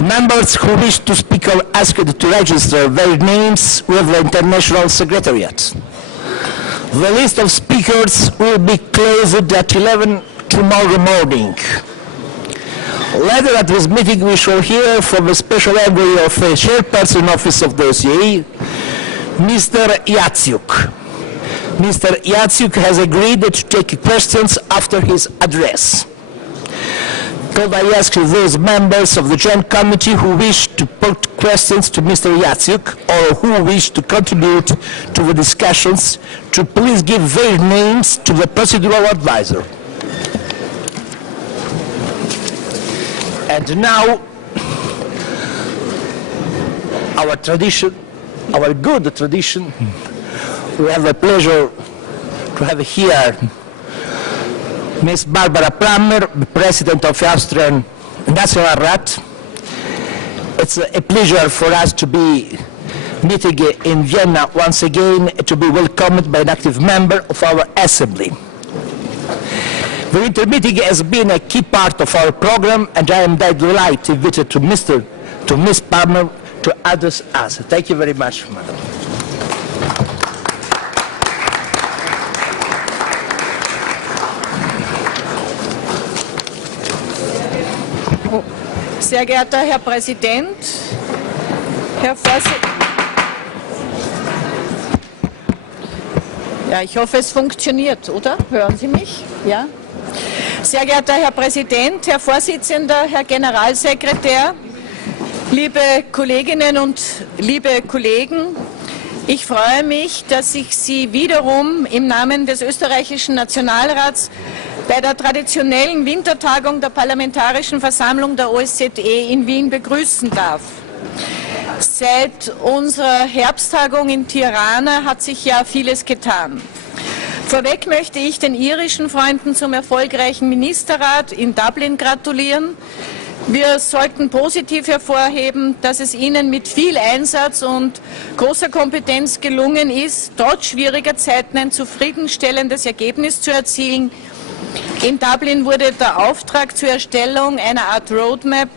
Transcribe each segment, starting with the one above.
Members who wish to speak are asked to register their names with the International Secretariat. The list of speakers will be closed at 11 tomorrow morning. Later at this meeting we shall hear from the Special Envoy of the Chairperson Office of the OSCE, Mr. Yatsiuk. Mr. Yatsiuk has agreed to take questions after his address. Could I ask those members of the Joint Committee who wish to put questions to Mr. Yatsiuk or who wish to contribute to the discussions to please give their names to the procedural advisor. And now, our tradition, our good tradition, we have the pleasure to have here Ms. Barbara Plammer, President of the Austrian National Rat. It's a pleasure for us to be meeting in Vienna once again, to be welcomed by an active member of our Assembly. The winter meeting has been a key part of our program, and I am delighted to Ms. Palmer to address us. Thank you very much, Madam. Sehr geehrter Herr Präsident, Herr Vorsitzender. Ja, ich hoffe, es funktioniert, oder? Hören Sie mich? Ja? Sehr geehrter Herr Präsident, Herr Vorsitzender, Herr Generalsekretär, liebe Kolleginnen und liebe Kollegen, ich freue mich, dass ich Sie wiederum im Namen des österreichischen Nationalrats bei der traditionellen Wintertagung der Parlamentarischen Versammlung der OSZE in Wien begrüßen darf. Seit unserer Herbsttagung in Tirana hat sich ja vieles getan. Vorweg möchte ich den irischen Freunden zum erfolgreichen Ministerrat in Dublin gratulieren. Wir sollten positiv hervorheben, dass es Ihnen mit viel Einsatz und großer Kompetenz gelungen ist, trotz schwieriger Zeiten ein zufriedenstellendes Ergebnis zu erzielen. In Dublin wurde der Auftrag zur Erstellung einer Art Roadmap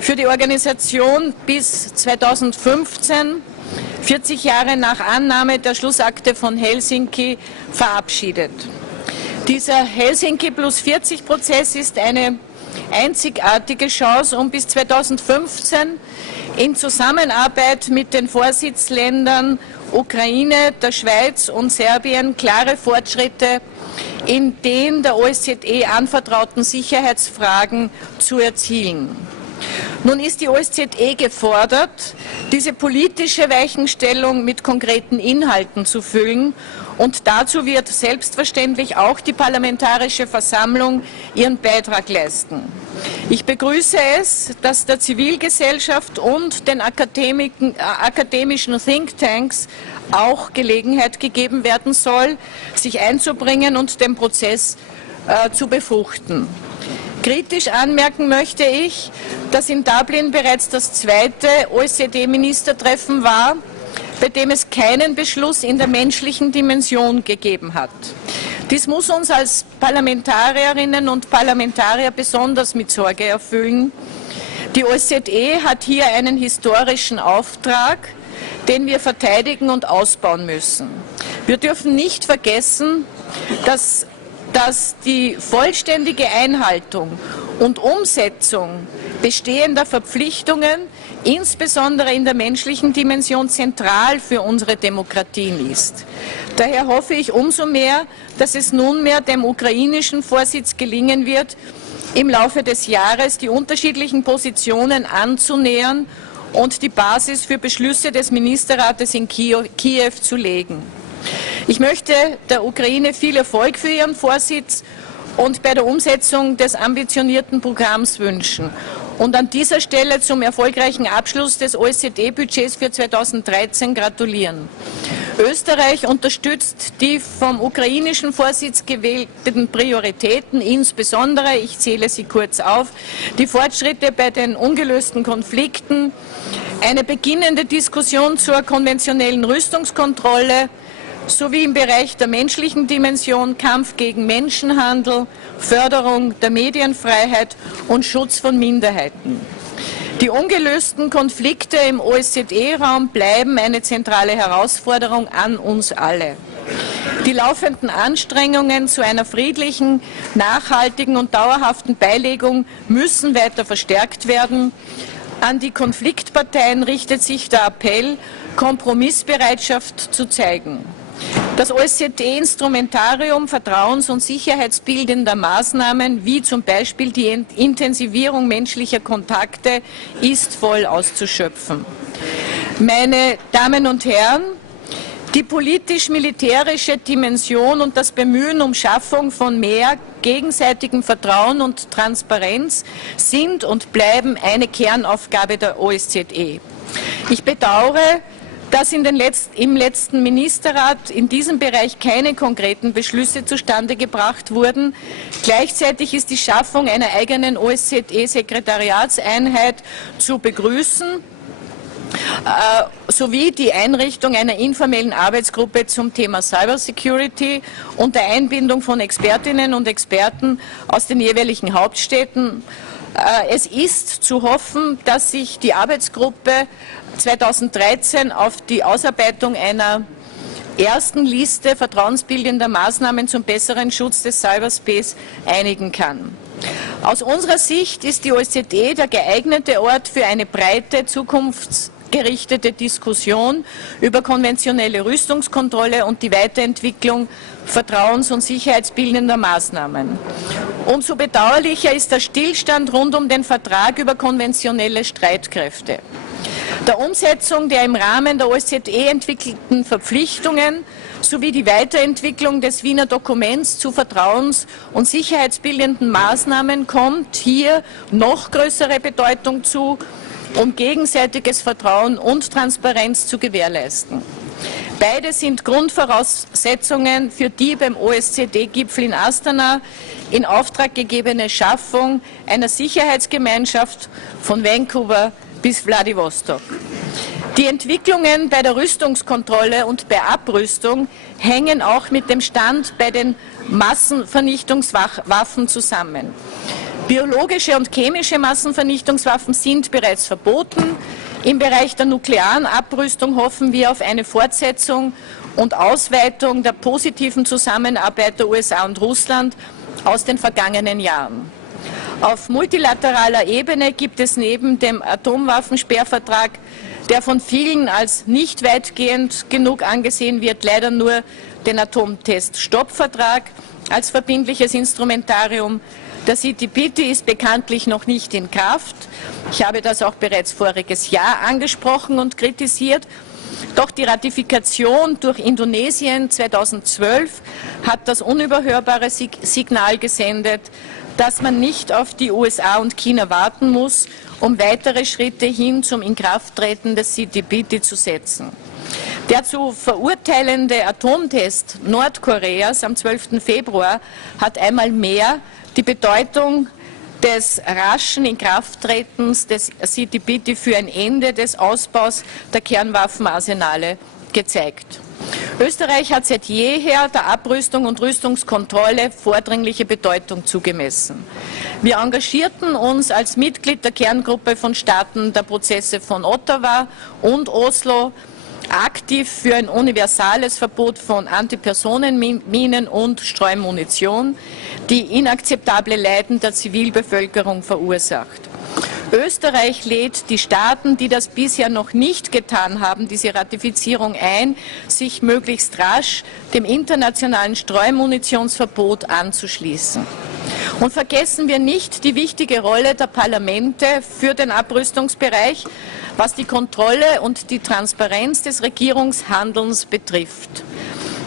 für die Organisation bis 2015, 40 Jahre nach Annahme der Schlussakte von Helsinki, verabschiedet. Dieser Helsinki-plus-40-Prozess ist eine einzigartige Chance, um bis 2015 in Zusammenarbeit mit den Vorsitzländern Ukraine, der Schweiz und Serbien klare Fortschritte in den der OSZE anvertrauten Sicherheitsfragen zu erzielen. Nun ist die OSZE gefordert, diese politische Weichenstellung mit konkreten Inhalten zu füllen, und dazu wird selbstverständlich auch die Parlamentarische Versammlung ihren Beitrag leisten. Ich begrüße es, dass der Zivilgesellschaft und den akademischen Thinktanks auch Gelegenheit gegeben werden soll, sich einzubringen und den Prozess zu befruchten. Kritisch anmerken möchte ich, dass in Dublin bereits das zweite OSZE-Ministertreffen war, bei dem es keinen Beschluss in der menschlichen Dimension gegeben hat. Dies muss uns als Parlamentarierinnen und Parlamentarier besonders mit Sorge erfüllen. Die OSZE hat hier einen historischen Auftrag, den wir verteidigen und ausbauen müssen. Wir dürfen nicht vergessen, dass die vollständige Einhaltung und Umsetzung bestehender Verpflichtungen, insbesondere in der menschlichen Dimension, zentral für unsere Demokratien ist. Daher hoffe ich umso mehr, dass es nunmehr dem ukrainischen Vorsitz gelingen wird, im Laufe des Jahres die unterschiedlichen Positionen anzunähern und die Basis für Beschlüsse des Ministerrates in Kiew zu legen. Ich möchte der Ukraine viel Erfolg für ihren Vorsitz und bei der Umsetzung des ambitionierten Programms wünschen und an dieser Stelle zum erfolgreichen Abschluss des OSZE-Budgets für 2013 gratulieren. Österreich unterstützt die vom ukrainischen Vorsitz gewählten Prioritäten, insbesondere, ich zähle sie kurz auf, die Fortschritte bei den ungelösten Konflikten, eine beginnende Diskussion zur konventionellen Rüstungskontrolle, sowie im Bereich der menschlichen Dimension Kampf gegen Menschenhandel, Förderung der Medienfreiheit und Schutz von Minderheiten. Die ungelösten Konflikte im OSZE-Raum bleiben eine zentrale Herausforderung an uns alle. Die laufenden Anstrengungen zu einer friedlichen, nachhaltigen und dauerhaften Beilegung müssen weiter verstärkt werden. An die Konfliktparteien richtet sich der Appell, Kompromissbereitschaft zu zeigen. Das OSZE-Instrumentarium vertrauens- und sicherheitsbildender Maßnahmen, wie zum Beispiel die Intensivierung menschlicher Kontakte, ist voll auszuschöpfen. Meine Damen und Herren, die politisch-militärische Dimension und das Bemühen um Schaffung von mehr gegenseitigem Vertrauen und Transparenz sind und bleiben eine Kernaufgabe der OSZE. Ich bedauere, dass im letzten Ministerrat in diesem Bereich keine konkreten Beschlüsse zustande gebracht wurden. Gleichzeitig ist die Schaffung einer eigenen OSZE-Sekretariatseinheit zu begrüßen, sowie die Einrichtung einer informellen Arbeitsgruppe zum Thema Cybersecurity und der Einbindung von Expertinnen und Experten aus den jeweiligen Hauptstädten. Es ist zu hoffen, dass sich die Arbeitsgruppe 2013 auf die Ausarbeitung einer ersten Liste vertrauensbildender Maßnahmen zum besseren Schutz des Cyberspace einigen kann. Aus unserer Sicht ist die OSZE der geeignete Ort für eine breite, zukunftsgerichtete Diskussion über konventionelle Rüstungskontrolle und die Weiterentwicklung vertrauens- und sicherheitsbildender Maßnahmen. Umso bedauerlicher ist der Stillstand rund um den Vertrag über konventionelle Streitkräfte. Der Umsetzung der im Rahmen der OSZE entwickelten Verpflichtungen sowie die Weiterentwicklung des Wiener Dokuments zu vertrauens- und sicherheitsbildenden Maßnahmen kommt hier noch größere Bedeutung zu, um gegenseitiges Vertrauen und Transparenz zu gewährleisten. Beide sind Grundvoraussetzungen für die beim OSZE-Gipfel in Astana in Auftrag gegebene Schaffung einer Sicherheitsgemeinschaft von Vancouver bis Wladiwostok. Die Entwicklungen bei der Rüstungskontrolle und bei Abrüstung hängen auch mit dem Stand bei den Massenvernichtungswaffen zusammen. Biologische und chemische Massenvernichtungswaffen sind bereits verboten. Im Bereich der nuklearen Abrüstung hoffen wir auf eine Fortsetzung und Ausweitung der positiven Zusammenarbeit der USA und Russland aus den vergangenen Jahren. Auf multilateraler Ebene gibt es neben dem Atomwaffensperrvertrag, der von vielen als nicht weitgehend genug angesehen wird, leider nur den Atomtest-Stopp-Vertrag als verbindliches Instrumentarium. Der CTBT ist bekanntlich noch nicht in Kraft. Ich habe das auch bereits voriges Jahr angesprochen und kritisiert. Doch die Ratifikation durch Indonesien 2012 hat das unüberhörbare Signal gesendet, dass man nicht auf die USA und China warten muss, um weitere Schritte hin zum Inkrafttreten des CTBT zu setzen. Der zu verurteilende Atomtest Nordkoreas am 12. Februar hat einmal mehr die Bedeutung des raschen Inkrafttretens des CTBT für ein Ende des Ausbaus der Kernwaffenarsenale gezeigt. Österreich hat seit jeher der Abrüstung und Rüstungskontrolle vordringliche Bedeutung zugemessen. Wir engagierten uns als Mitglied der Kerngruppe von Staaten der Prozesse von Ottawa und Oslo aktiv für ein universales Verbot von Antipersonenminen und Streumunition, die inakzeptable Leiden der Zivilbevölkerung verursacht. Österreich lädt die Staaten, die das bisher noch nicht getan haben, diese Ratifizierung ein, sich möglichst rasch dem internationalen Streumunitionsverbot anzuschließen. Und vergessen wir nicht die wichtige Rolle der Parlamente für den Abrüstungsbereich, was die Kontrolle und die Transparenz des Regierungshandelns betrifft.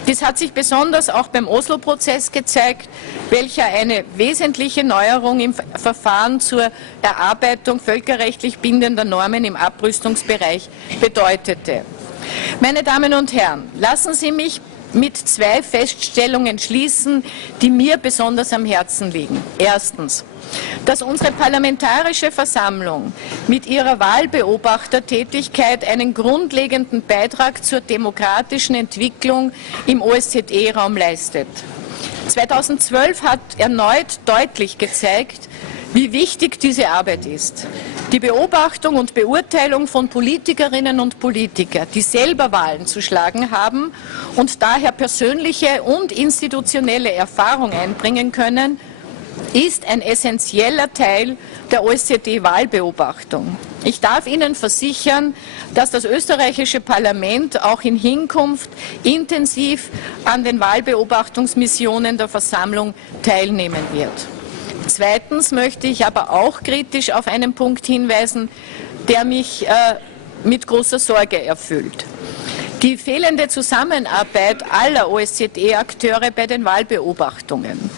Dies hat sich besonders auch beim Oslo-Prozess gezeigt, welcher eine wesentliche Neuerung im Verfahren zur Erarbeitung völkerrechtlich bindender Normen im Abrüstungsbereich bedeutete. Meine Damen und Herren, lassen Sie mich mit zwei Feststellungen schließen, die mir besonders am Herzen liegen. Erstens, dass unsere Parlamentarische Versammlung mit ihrer Wahlbeobachtertätigkeit einen grundlegenden Beitrag zur demokratischen Entwicklung im OSZE-Raum leistet. 2012 hat erneut deutlich gezeigt, wie wichtig diese Arbeit ist. Die Beobachtung und Beurteilung von Politikerinnen und Politikern, die selber Wahlen zu schlagen haben und daher persönliche und institutionelle Erfahrung einbringen können, ist ein essentieller Teil der OSZE-Wahlbeobachtung. Ich darf Ihnen versichern, dass das österreichische Parlament auch in Hinkunft intensiv an den Wahlbeobachtungsmissionen der Versammlung teilnehmen wird. Zweitens möchte ich aber auch kritisch auf einen Punkt hinweisen, der mich mit großer Sorge erfüllt. Die fehlende Zusammenarbeit aller OSZE-Akteure bei den Wahlbeobachtungen.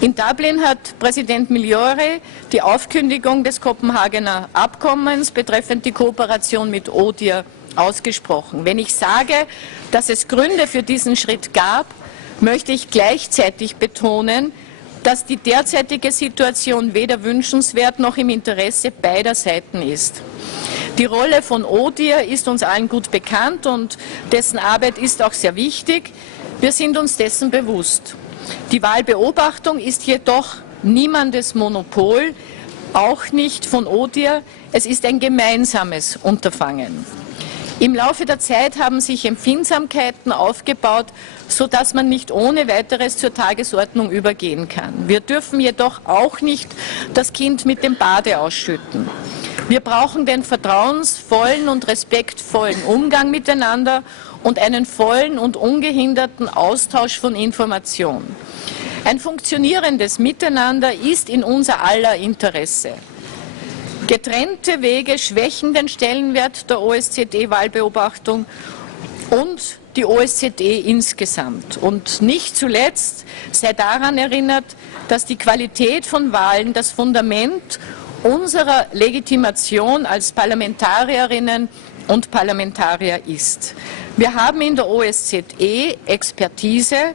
In Dublin hat Präsident Migliore die Aufkündigung des Kopenhagener Abkommens betreffend die Kooperation mit ODIHR ausgesprochen. Wenn ich sage, dass es Gründe für diesen Schritt gab, möchte ich gleichzeitig betonen, dass die derzeitige Situation weder wünschenswert noch im Interesse beider Seiten ist. Die Rolle von ODIHR ist uns allen gut bekannt und dessen Arbeit ist auch sehr wichtig. Wir sind uns dessen bewusst. Die Wahlbeobachtung ist jedoch niemandes Monopol, auch nicht von ODIHR. Es ist ein gemeinsames Unterfangen. Im Laufe der Zeit haben sich Empfindsamkeiten aufgebaut, sodass man nicht ohne weiteres zur Tagesordnung übergehen kann. Wir dürfen jedoch auch nicht das Kind mit dem Bade ausschütten. Wir brauchen den vertrauensvollen und respektvollen Umgang miteinander und einen vollen und ungehinderten Austausch von Informationen. Ein funktionierendes Miteinander ist in unser aller Interesse. Getrennte Wege schwächen den Stellenwert der OSZE-Wahlbeobachtung und die OSZE insgesamt. Und nicht zuletzt sei daran erinnert, dass die Qualität von Wahlen das Fundament unserer Legitimation als Parlamentarierinnen und Parlamentarier ist. Wir haben in der OSZE Expertise,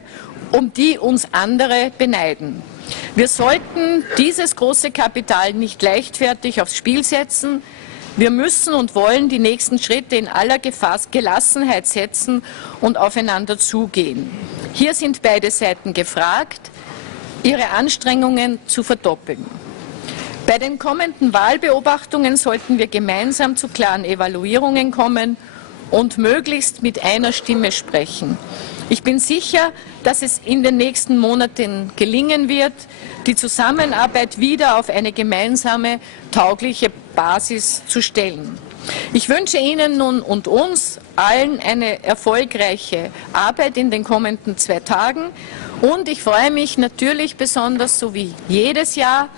um die uns andere beneiden. Wir sollten dieses große Kapital nicht leichtfertig aufs Spiel setzen. Wir müssen und wollen die nächsten Schritte in aller Gelassenheit setzen und aufeinander zugehen. Hier sind beide Seiten gefragt, ihre Anstrengungen zu verdoppeln. Bei den kommenden Wahlbeobachtungen sollten wir gemeinsam zu klaren Evaluierungen kommen und möglichst mit einer Stimme sprechen. Ich bin sicher, dass es in den nächsten Monaten gelingen wird, die Zusammenarbeit wieder auf eine gemeinsame, taugliche Basis zu stellen. Ich wünsche Ihnen nun und uns allen eine erfolgreiche Arbeit in den kommenden 2 Tagen. Und ich freue mich natürlich besonders, so wie jedes Jahr,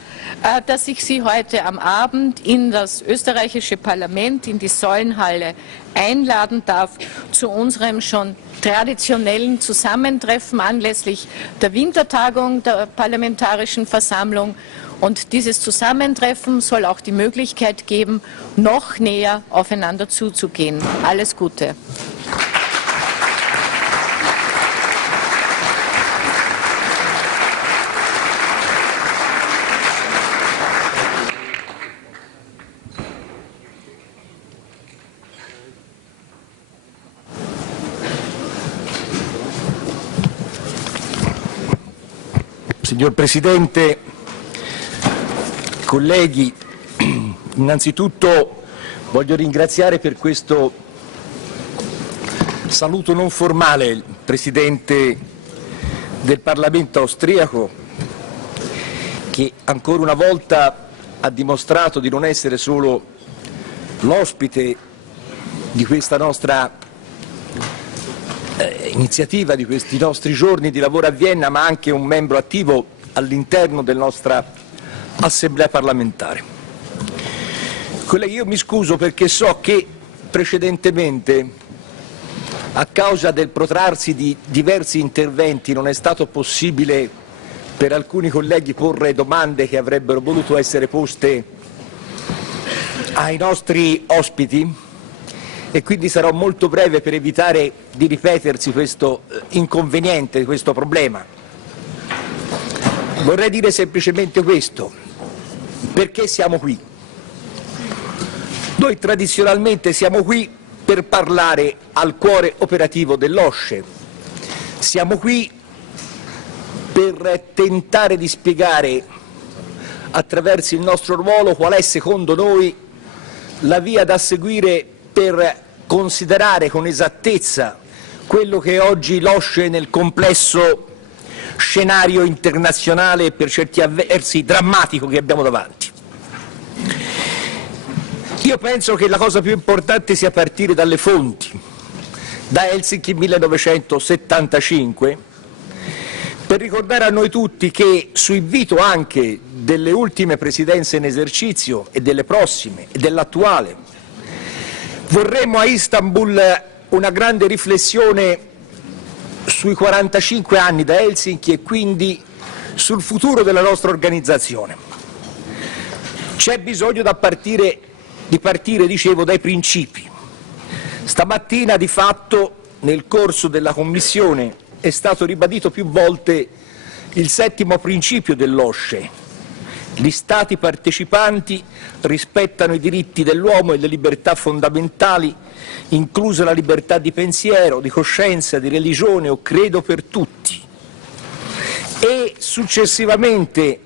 dass ich Sie heute am Abend in das österreichische Parlament, in die Säulenhalle einladen darf zu unserem schon traditionellen Zusammentreffen anlässlich der Wintertagung der Parlamentarischen Versammlung. Und dieses Zusammentreffen soll auch die Möglichkeit geben, noch näher aufeinander zuzugehen. Alles Gute. Signor Presidente, colleghi, innanzitutto voglio ringraziare per questo saluto non formale il Presidente del Parlamento austriaco, che ancora una volta ha dimostrato di non essere solo l'ospite di questa nostra iniziativa, di questi nostri giorni di lavoro a Vienna, ma anche un membro attivo all'interno della nostra Assemblea parlamentare. Colleghi, io mi scuso perché so che precedentemente, a causa del protrarsi di diversi interventi, non è stato possibile per alcuni colleghi porre domande che avrebbero voluto essere poste ai nostri ospiti, e quindi sarò molto breve per evitare di ripetersi questo inconveniente, questo problema. Vorrei dire semplicemente questo: perché siamo qui? Noi tradizionalmente siamo qui per parlare al cuore operativo dell'OSCE, siamo qui per tentare di spiegare attraverso il nostro ruolo qual è secondo noi la via da seguire per considerare con esattezza quello che è oggi l'OSCE nel complesso scenario internazionale e per certi versi drammatico che abbiamo davanti. Io penso che la cosa più importante sia partire dalle fonti, da Helsinki 1975, per ricordare a noi tutti che su invito anche delle ultime presidenze in esercizio e delle prossime e dell'attuale vorremmo a Istanbul una grande riflessione sui 45 anni da Helsinki e quindi sul futuro della nostra organizzazione. C'è bisogno di partire, dicevo, dai principi. Stamattina di fatto nel corso della Commissione è stato ribadito più volte il settimo principio dell'OSCE. Gli Stati partecipanti rispettano i diritti dell'uomo e le libertà fondamentali, inclusa la libertà di pensiero, di coscienza, di religione o credo per tutti. E successivamente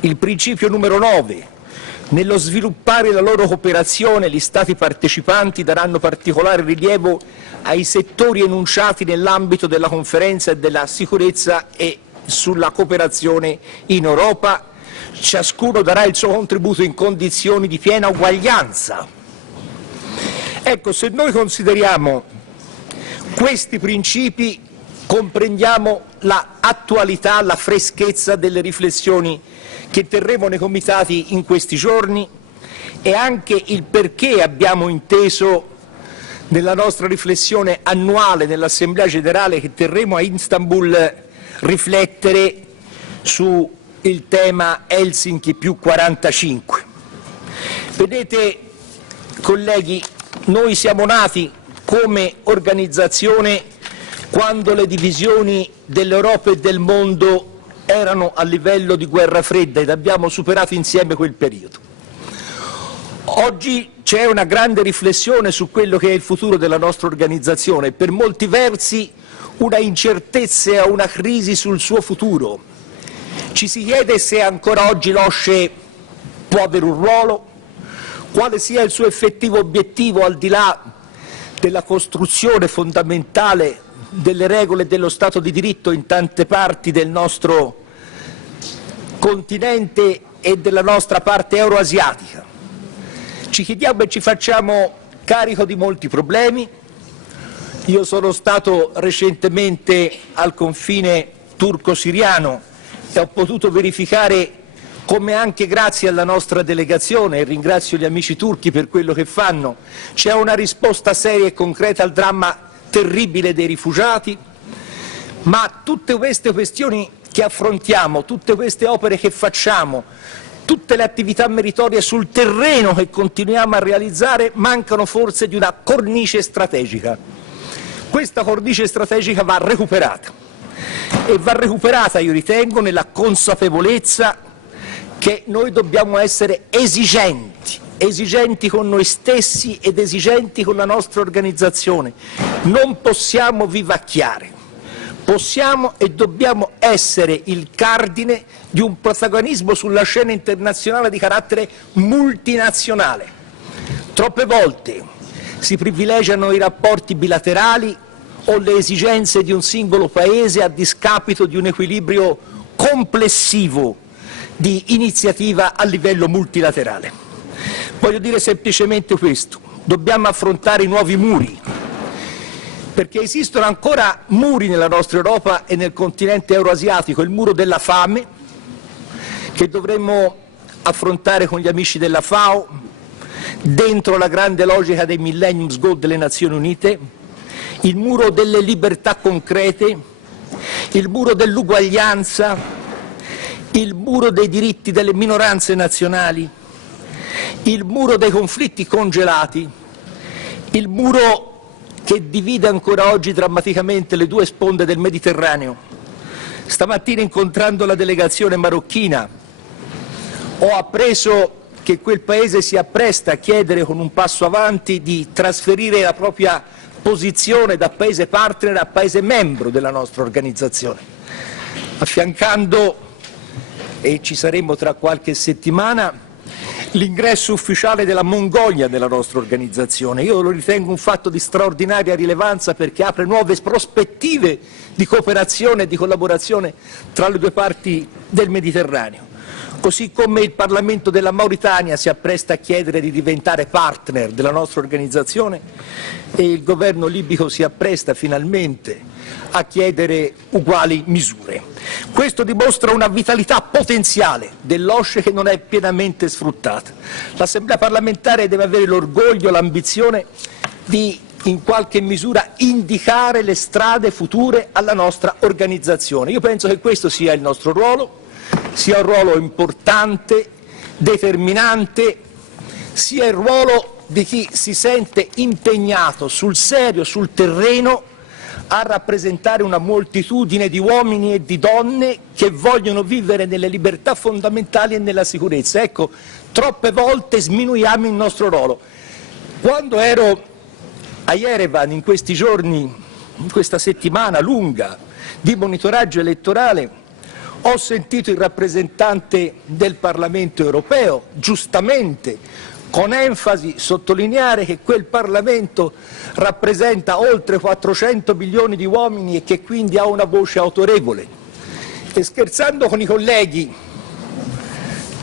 il principio numero 9. Nello sviluppare la loro cooperazione, gli Stati partecipanti daranno particolare rilievo ai settori enunciati nell'ambito della conferenza della sicurezza e sulla cooperazione in Europa. Ciascuno darà il suo contributo in condizioni di piena uguaglianza. Ecco, se noi consideriamo questi principi, comprendiamo l'attualità, la freschezza delle riflessioni che terremo nei comitati in questi giorni e anche il perché abbiamo inteso nella nostra riflessione annuale nell'Assemblea Generale che terremo a Istanbul riflettere su il tema Helsinki più 45. Vedete, colleghi, noi siamo nati come organizzazione quando le divisioni dell'Europa e del mondo erano a livello di guerra fredda ed abbiamo superato insieme quel periodo. Oggi c'è una grande riflessione su quello che è il futuro della nostra organizzazione, per molti versi una incertezza e una crisi sul suo futuro. Ci si chiede se ancora oggi l'OSCE può avere un ruolo, quale sia il suo effettivo obiettivo al di là della costruzione fondamentale delle regole dello Stato di diritto in tante parti del nostro continente e della nostra parte euroasiatica. Ci chiediamo e ci facciamo carico di molti problemi. Io sono stato recentemente al confine turco-siriano e ho potuto verificare come anche grazie alla nostra delegazione, e ringrazio gli amici turchi per quello che fanno, c'è una risposta seria e concreta al dramma terribile dei rifugiati, ma tutte queste questioni che affrontiamo, tutte queste opere che facciamo, tutte le attività meritorie sul terreno che continuiamo a realizzare mancano forse di una cornice strategica. Questa cornice strategica va recuperata e va recuperata, io ritengo, nella consapevolezza che noi dobbiamo essere esigenti con noi stessi ed esigenti con la nostra organizzazione. Non possiamo vivacchiare, possiamo e dobbiamo essere il cardine di un protagonismo sulla scena internazionale di carattere multinazionale. Troppe volte si privilegiano i rapporti bilaterali o le esigenze di un singolo paese a discapito di un equilibrio complessivo di iniziativa a livello multilaterale. Voglio dire semplicemente questo: dobbiamo affrontare i nuovi muri, perché esistono ancora muri nella nostra Europa e nel continente euroasiatico, il muro della fame, che dovremmo affrontare con gli amici della FAO, dentro la grande logica dei Millennium Goals delle Nazioni Unite, il muro delle libertà concrete, il muro dell'uguaglianza, il muro dei diritti delle minoranze nazionali, il muro dei conflitti congelati, il muro che divide ancora oggi drammaticamente le due sponde del Mediterraneo. Stamattina, incontrando la delegazione marocchina, ho appreso che quel paese si appresta a chiedere con un passo avanti di trasferire la propria posizione da paese partner a paese membro della nostra organizzazione, affiancando, e ci saremo tra qualche settimana, l'ingresso ufficiale della Mongolia nella nostra organizzazione. Io lo ritengo un fatto di straordinaria rilevanza perché apre nuove prospettive di cooperazione e di collaborazione tra le due parti del Mediterraneo. Così come il Parlamento della Mauritania si appresta a chiedere di diventare partner della nostra organizzazione e il governo libico si appresta finalmente a chiedere uguali misure. Questo dimostra una vitalità potenziale dell'OSCE che non è pienamente sfruttata. L'Assemblea parlamentare deve avere l'orgoglio, l'ambizione di in qualche misura indicare le strade future alla nostra organizzazione. Io penso che questo sia il nostro ruolo, sia un ruolo importante, determinante, sia il ruolo di chi si sente impegnato sul serio, sul terreno, a rappresentare una moltitudine di uomini e di donne che vogliono vivere nelle libertà fondamentali e nella sicurezza. Ecco, troppe volte sminuiamo il nostro ruolo. Quando ero a Yerevan in questi giorni, in questa settimana lunga di monitoraggio elettorale, ho sentito il rappresentante del Parlamento europeo, giustamente, con enfasi sottolineare che quel Parlamento rappresenta oltre 400 milioni di uomini e che quindi ha una voce autorevole. E scherzando con i colleghi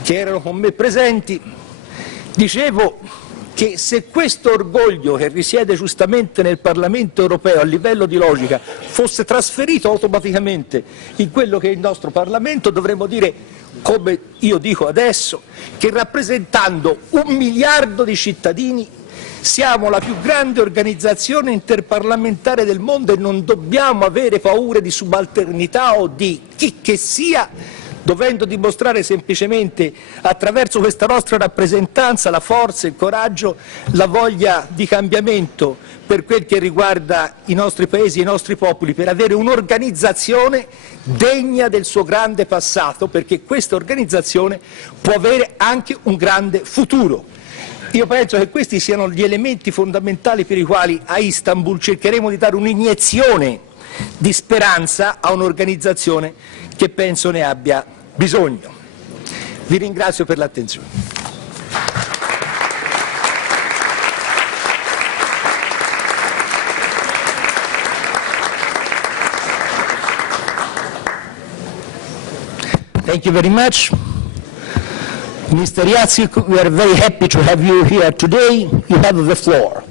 che erano con me presenti, dicevo che se questo orgoglio che risiede giustamente nel Parlamento europeo a livello di logica fosse trasferito automaticamente in quello che è il nostro Parlamento, dovremmo dire, come io dico adesso, che rappresentando 1 miliardo di cittadini siamo la più grande organizzazione interparlamentare del mondo e non dobbiamo avere paura di subalternità o di chi che sia, dovendo dimostrare semplicemente attraverso questa nostra rappresentanza la forza, il coraggio, la voglia di cambiamento per quel che riguarda i nostri paesi e i nostri popoli, per avere un'organizzazione degna del suo grande passato, perché questa organizzazione può avere anche un grande futuro. Io penso che questi siano gli elementi fondamentali per i quali a Istanbul cercheremo di dare un'iniezione di speranza a un'organizzazione che penso ne abbia bisogno. Vi ringrazio per l'attenzione. Thank you very much. Mr. Yatsik, we are very happy to have you here today. You have the floor.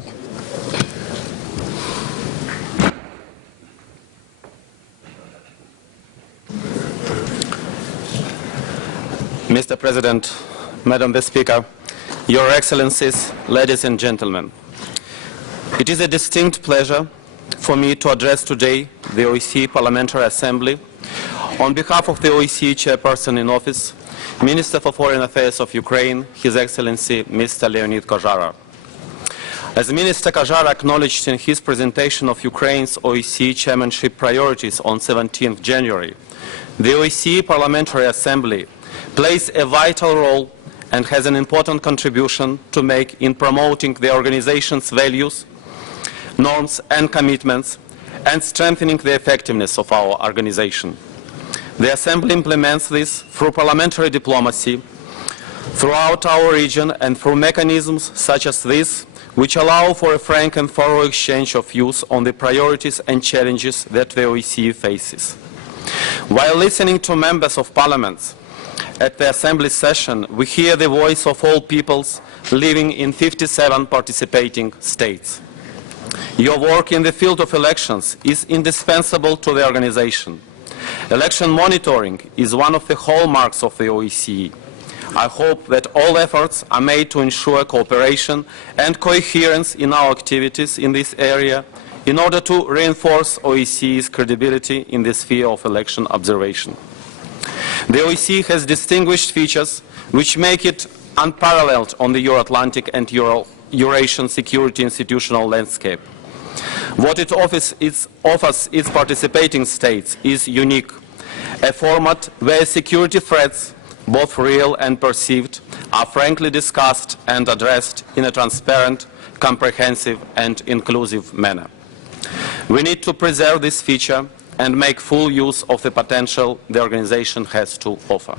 Mr. President, Madam the Speaker, Your Excellencies, ladies and gentlemen, it is a distinct pleasure for me to address today the OSCE Parliamentary Assembly on behalf of the OSCE Chairperson in Office, Minister for Foreign Affairs of Ukraine, His Excellency Mr. Leonid Kozhara. As Minister Kozhara acknowledged in his presentation of Ukraine's OSCE chairmanship priorities on 17th January, the OSCE Parliamentary Assembly plays a vital role and has an important contribution to make in promoting the organization's values, norms and commitments and strengthening the effectiveness of our organization. The Assembly implements this through parliamentary diplomacy throughout our region and through mechanisms such as this, which allow for a frank and thorough exchange of views on the priorities and challenges that the OSCE faces. While listening to members of parliaments at the Assembly session, we hear the voice of all peoples living in 57 participating states. Your work in the field of elections is indispensable to the organization. Election monitoring is one of the hallmarks of the OSCE. I hope that all efforts are made to ensure cooperation and coherence in our activities in this area in order to reinforce OSCE's credibility in the sphere of election observation. The OSCE has distinguished features which make it unparalleled on the Euro-Atlantic and Eurasian security institutional landscape. What it offers its participating states is unique, a format where security threats, both real and perceived, are frankly discussed and addressed in a transparent, comprehensive and inclusive manner. We need to preserve this feature and make full use of the potential the organization has to offer.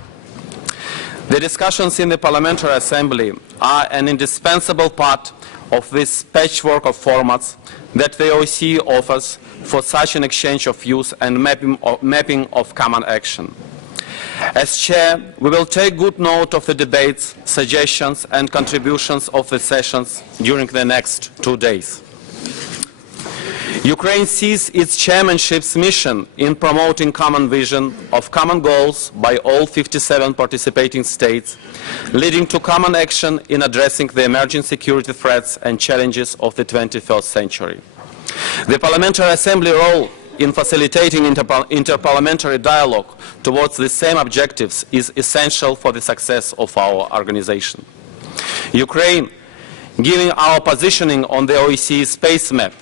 The discussions in the Parliamentary Assembly are an indispensable part of this patchwork of formats that the OSCE offers for such an exchange of views and mapping of common action. As Chair, we will take good note of the debates, suggestions and contributions of the sessions during the next 2 days. Ukraine sees its chairmanship's mission in promoting common vision of common goals by all 57 participating states, leading to common action in addressing the emerging security threats and challenges of the 21st century. The Parliamentary Assembly role in facilitating interparliamentary dialogue towards the same objectives is essential for the success of our organization. Ukraine, given our positioning on the OSCE space map,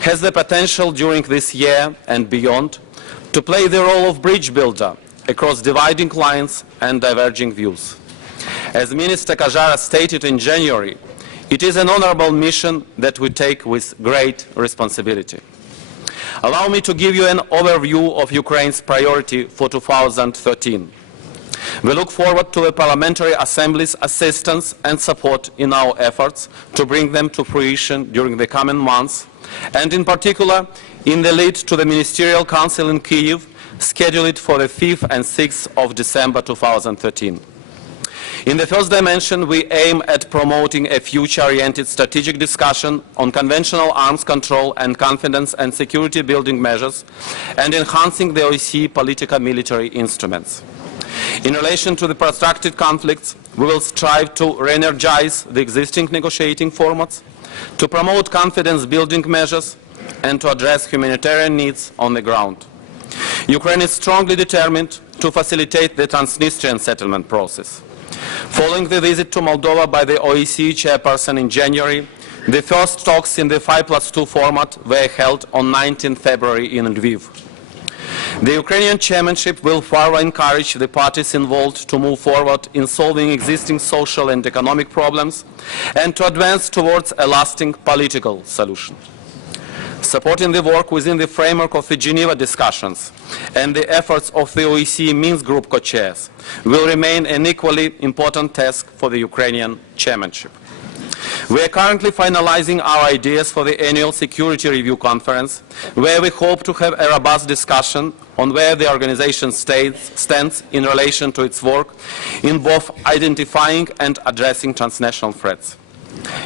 has the potential during this year and beyond to play the role of bridge builder across dividing lines and diverging views. As Minister Kajara stated in January, it is an honorable mission that we take with great responsibility. Allow me to give you an overview of Ukraine's priority for 2013. We look forward to the Parliamentary Assembly's assistance and support in our efforts to bring them to fruition during the coming months, and in particular in the lead to the Ministerial Council in Kyiv, scheduled for the 5th and 6th of December 2013. In the first dimension, we aim at promoting a future-oriented strategic discussion on conventional arms control and confidence and security building measures, and enhancing the OSCE political military instruments. In relation to the protracted conflicts, we will strive to re-energize the existing negotiating formats, to promote confidence-building measures, and to address humanitarian needs on the ground. Ukraine is strongly determined to facilitate the Transnistrian settlement process. Following the visit to Moldova by the OSCE chairperson in January, the first talks in the 5+2 format were held on 19 February in Lviv. The Ukrainian chairmanship will further encourage the parties involved to move forward in solving existing social and economic problems and to advance towards a lasting political solution. Supporting the work within the framework of the Geneva discussions and the efforts of the OSCE Minsk Group co-chairs will remain an equally important task for the Ukrainian chairmanship. We are currently finalizing our ideas for the annual Security Review Conference, where we hope to have a robust discussion on where the organization stands in relation to its work in both identifying and addressing transnational threats.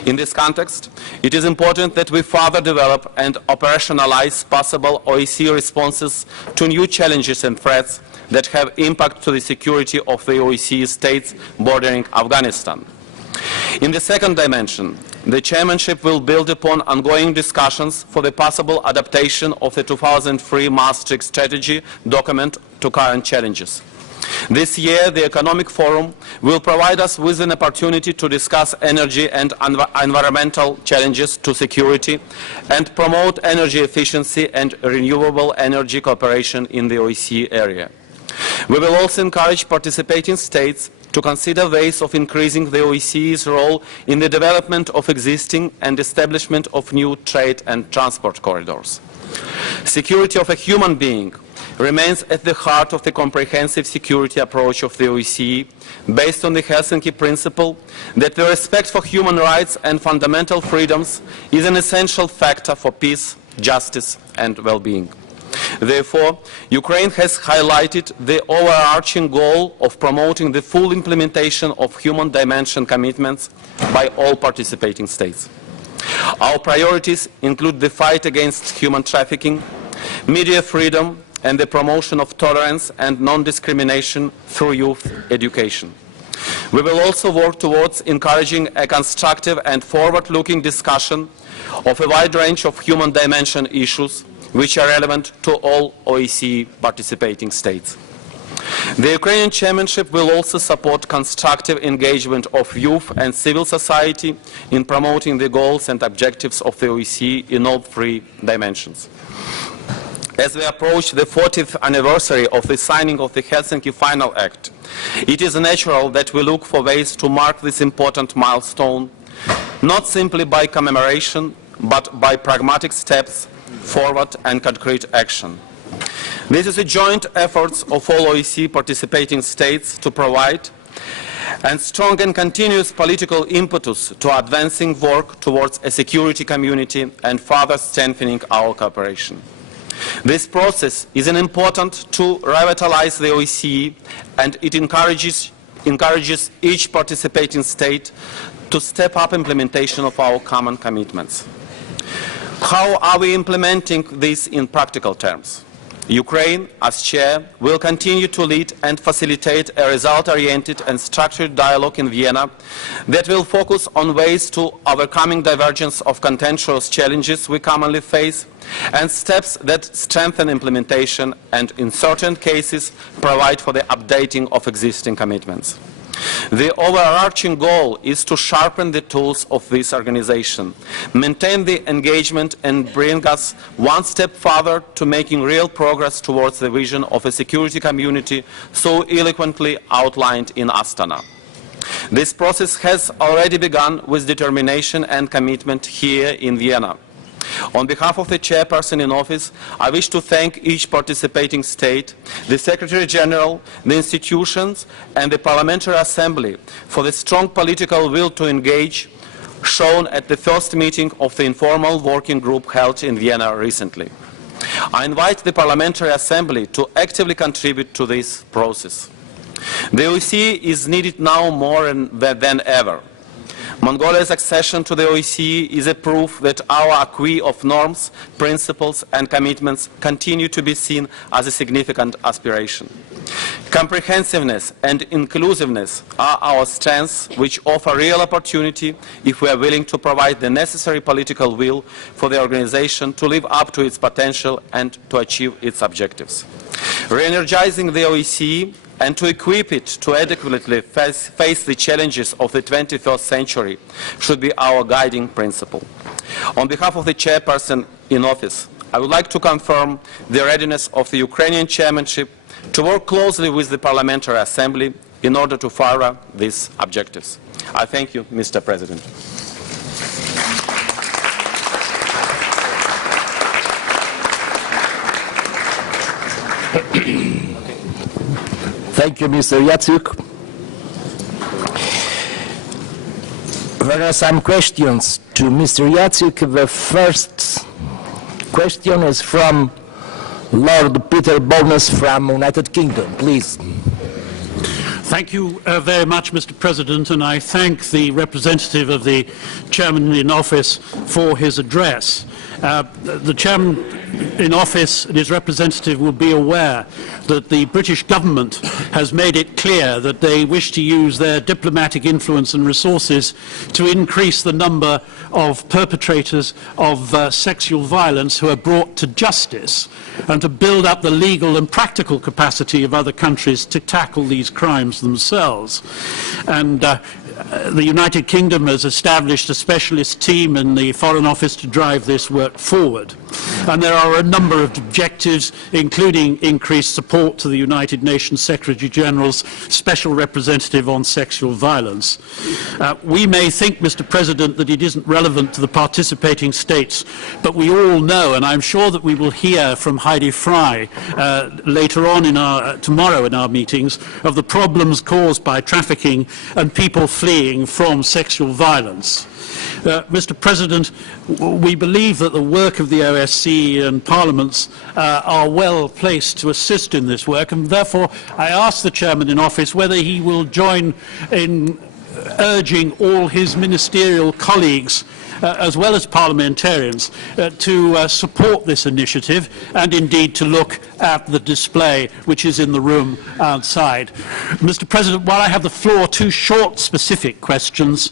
In this context, it is important that we further develop and operationalize possible OSCE responses to new challenges and threats that have impact to the security of the OSCE states bordering Afghanistan. In the second dimension, the chairmanship will build upon ongoing discussions for the possible adaptation of the 2003 Maastricht Strategy document to current challenges. This year, the Economic Forum will provide us with an opportunity to discuss energy and environmental challenges to security and promote energy efficiency and renewable energy cooperation in the OSCE area. We will also encourage participating states to consider ways of increasing the OSCE's role in the development of existing and establishment of new trade and transport corridors. Security of a human being remains at the heart of the comprehensive security approach of the OSCE, based on the Helsinki principle that the respect for human rights and fundamental freedoms is an essential factor for peace, justice and well-being. Therefore, Ukraine has highlighted the overarching goal of promoting the full implementation of human dimension commitments by all participating states. Our priorities include the fight against human trafficking, media freedom, and the promotion of tolerance and non-discrimination through youth education. We will also work towards encouraging a constructive and forward-looking discussion of a wide range of human dimension issues which are relevant to all OSCE participating states. The Ukrainian chairmanship will also support constructive engagement of youth and civil society in promoting the goals and objectives of the OSCE in all three dimensions. As we approach the 40th anniversary of the signing of the Helsinki Final Act, it is natural that we look for ways to mark this important milestone, not simply by commemoration, but by pragmatic steps forward and concrete action. This is a joint effort of all OSCE participating states to provide and strong and continuous political impetus to advancing work towards a security community and further strengthening our cooperation. This process is an important to revitalize the OSCE, and it encourages each participating state to step up implementation of our common commitments. How are we implementing this in practical terms? Ukraine, as chair, will continue to lead and facilitate a result-oriented and structured dialogue in Vienna that will focus on ways to overcoming divergence of contentious challenges we commonly face and steps that strengthen implementation and, in certain cases, provide for the updating of existing commitments. The overarching goal is to sharpen the tools of this organization, maintain the engagement and bring us one step further to making real progress towards the vision of a security community so eloquently outlined in Astana. This process has already begun with determination and commitment here in Vienna. On behalf of the chairperson in office, I wish to thank each participating state, the Secretary General, the institutions, and the Parliamentary Assembly for the strong political will to engage shown at the first meeting of the informal working group held in Vienna recently. I invite the Parliamentary Assembly to actively contribute to this process. The OSCE is needed now more than ever. Mongolia's accession to the OSCE is a proof that our acquis of norms, principles and commitments continue to be seen as a significant aspiration. Comprehensiveness and inclusiveness are our strengths, which offer real opportunity if we are willing to provide the necessary political will for the organization to live up to its potential and to achieve its objectives. Re-energizing the OSCE and to equip it to adequately face the challenges of the 21st century should be our guiding principle. On behalf of the chairperson in office, I would like to confirm the readiness of the Ukrainian chairmanship to work closely with the Parliamentary Assembly in order to further these objectives. I thank you, Mr. President. Thank you, Mr. Yatsuk. There are some questions to Mr. Yatsuk. The first question is from Lord Peter Bowness from United Kingdom. Please. Thank you very much, Mr. President, and I thank the representative of the chairman in office for his address. The chairman in office and his representative will be aware that the British government has made it clear that they wish to use their diplomatic influence and resources to increase the number of perpetrators of sexual violence who are brought to justice and to build up the legal and practical capacity of other countries to tackle these crimes themselves. And the United Kingdom has established a specialist team in the Foreign Office to drive this work forward. And there are a number of objectives, including increased support to the United Nations Secretary General's Special Representative on Sexual Violence. We may think, Mr. President, that it isn't relevant to the participating states, but we all know, and I'm sure that we will hear from Heidi Fry later on tomorrow in our meetings, of the problems caused by trafficking and people fleeing from sexual violence. Mr. President, we believe that the work of the OSCE and parliaments are well placed to assist in this work, and therefore I ask the chairman in office whether he will join in urging all his ministerial colleagues as well as parliamentarians to support this initiative and indeed to look at the display which is in the room outside. Mr. President, while I have the floor, two short specific questions.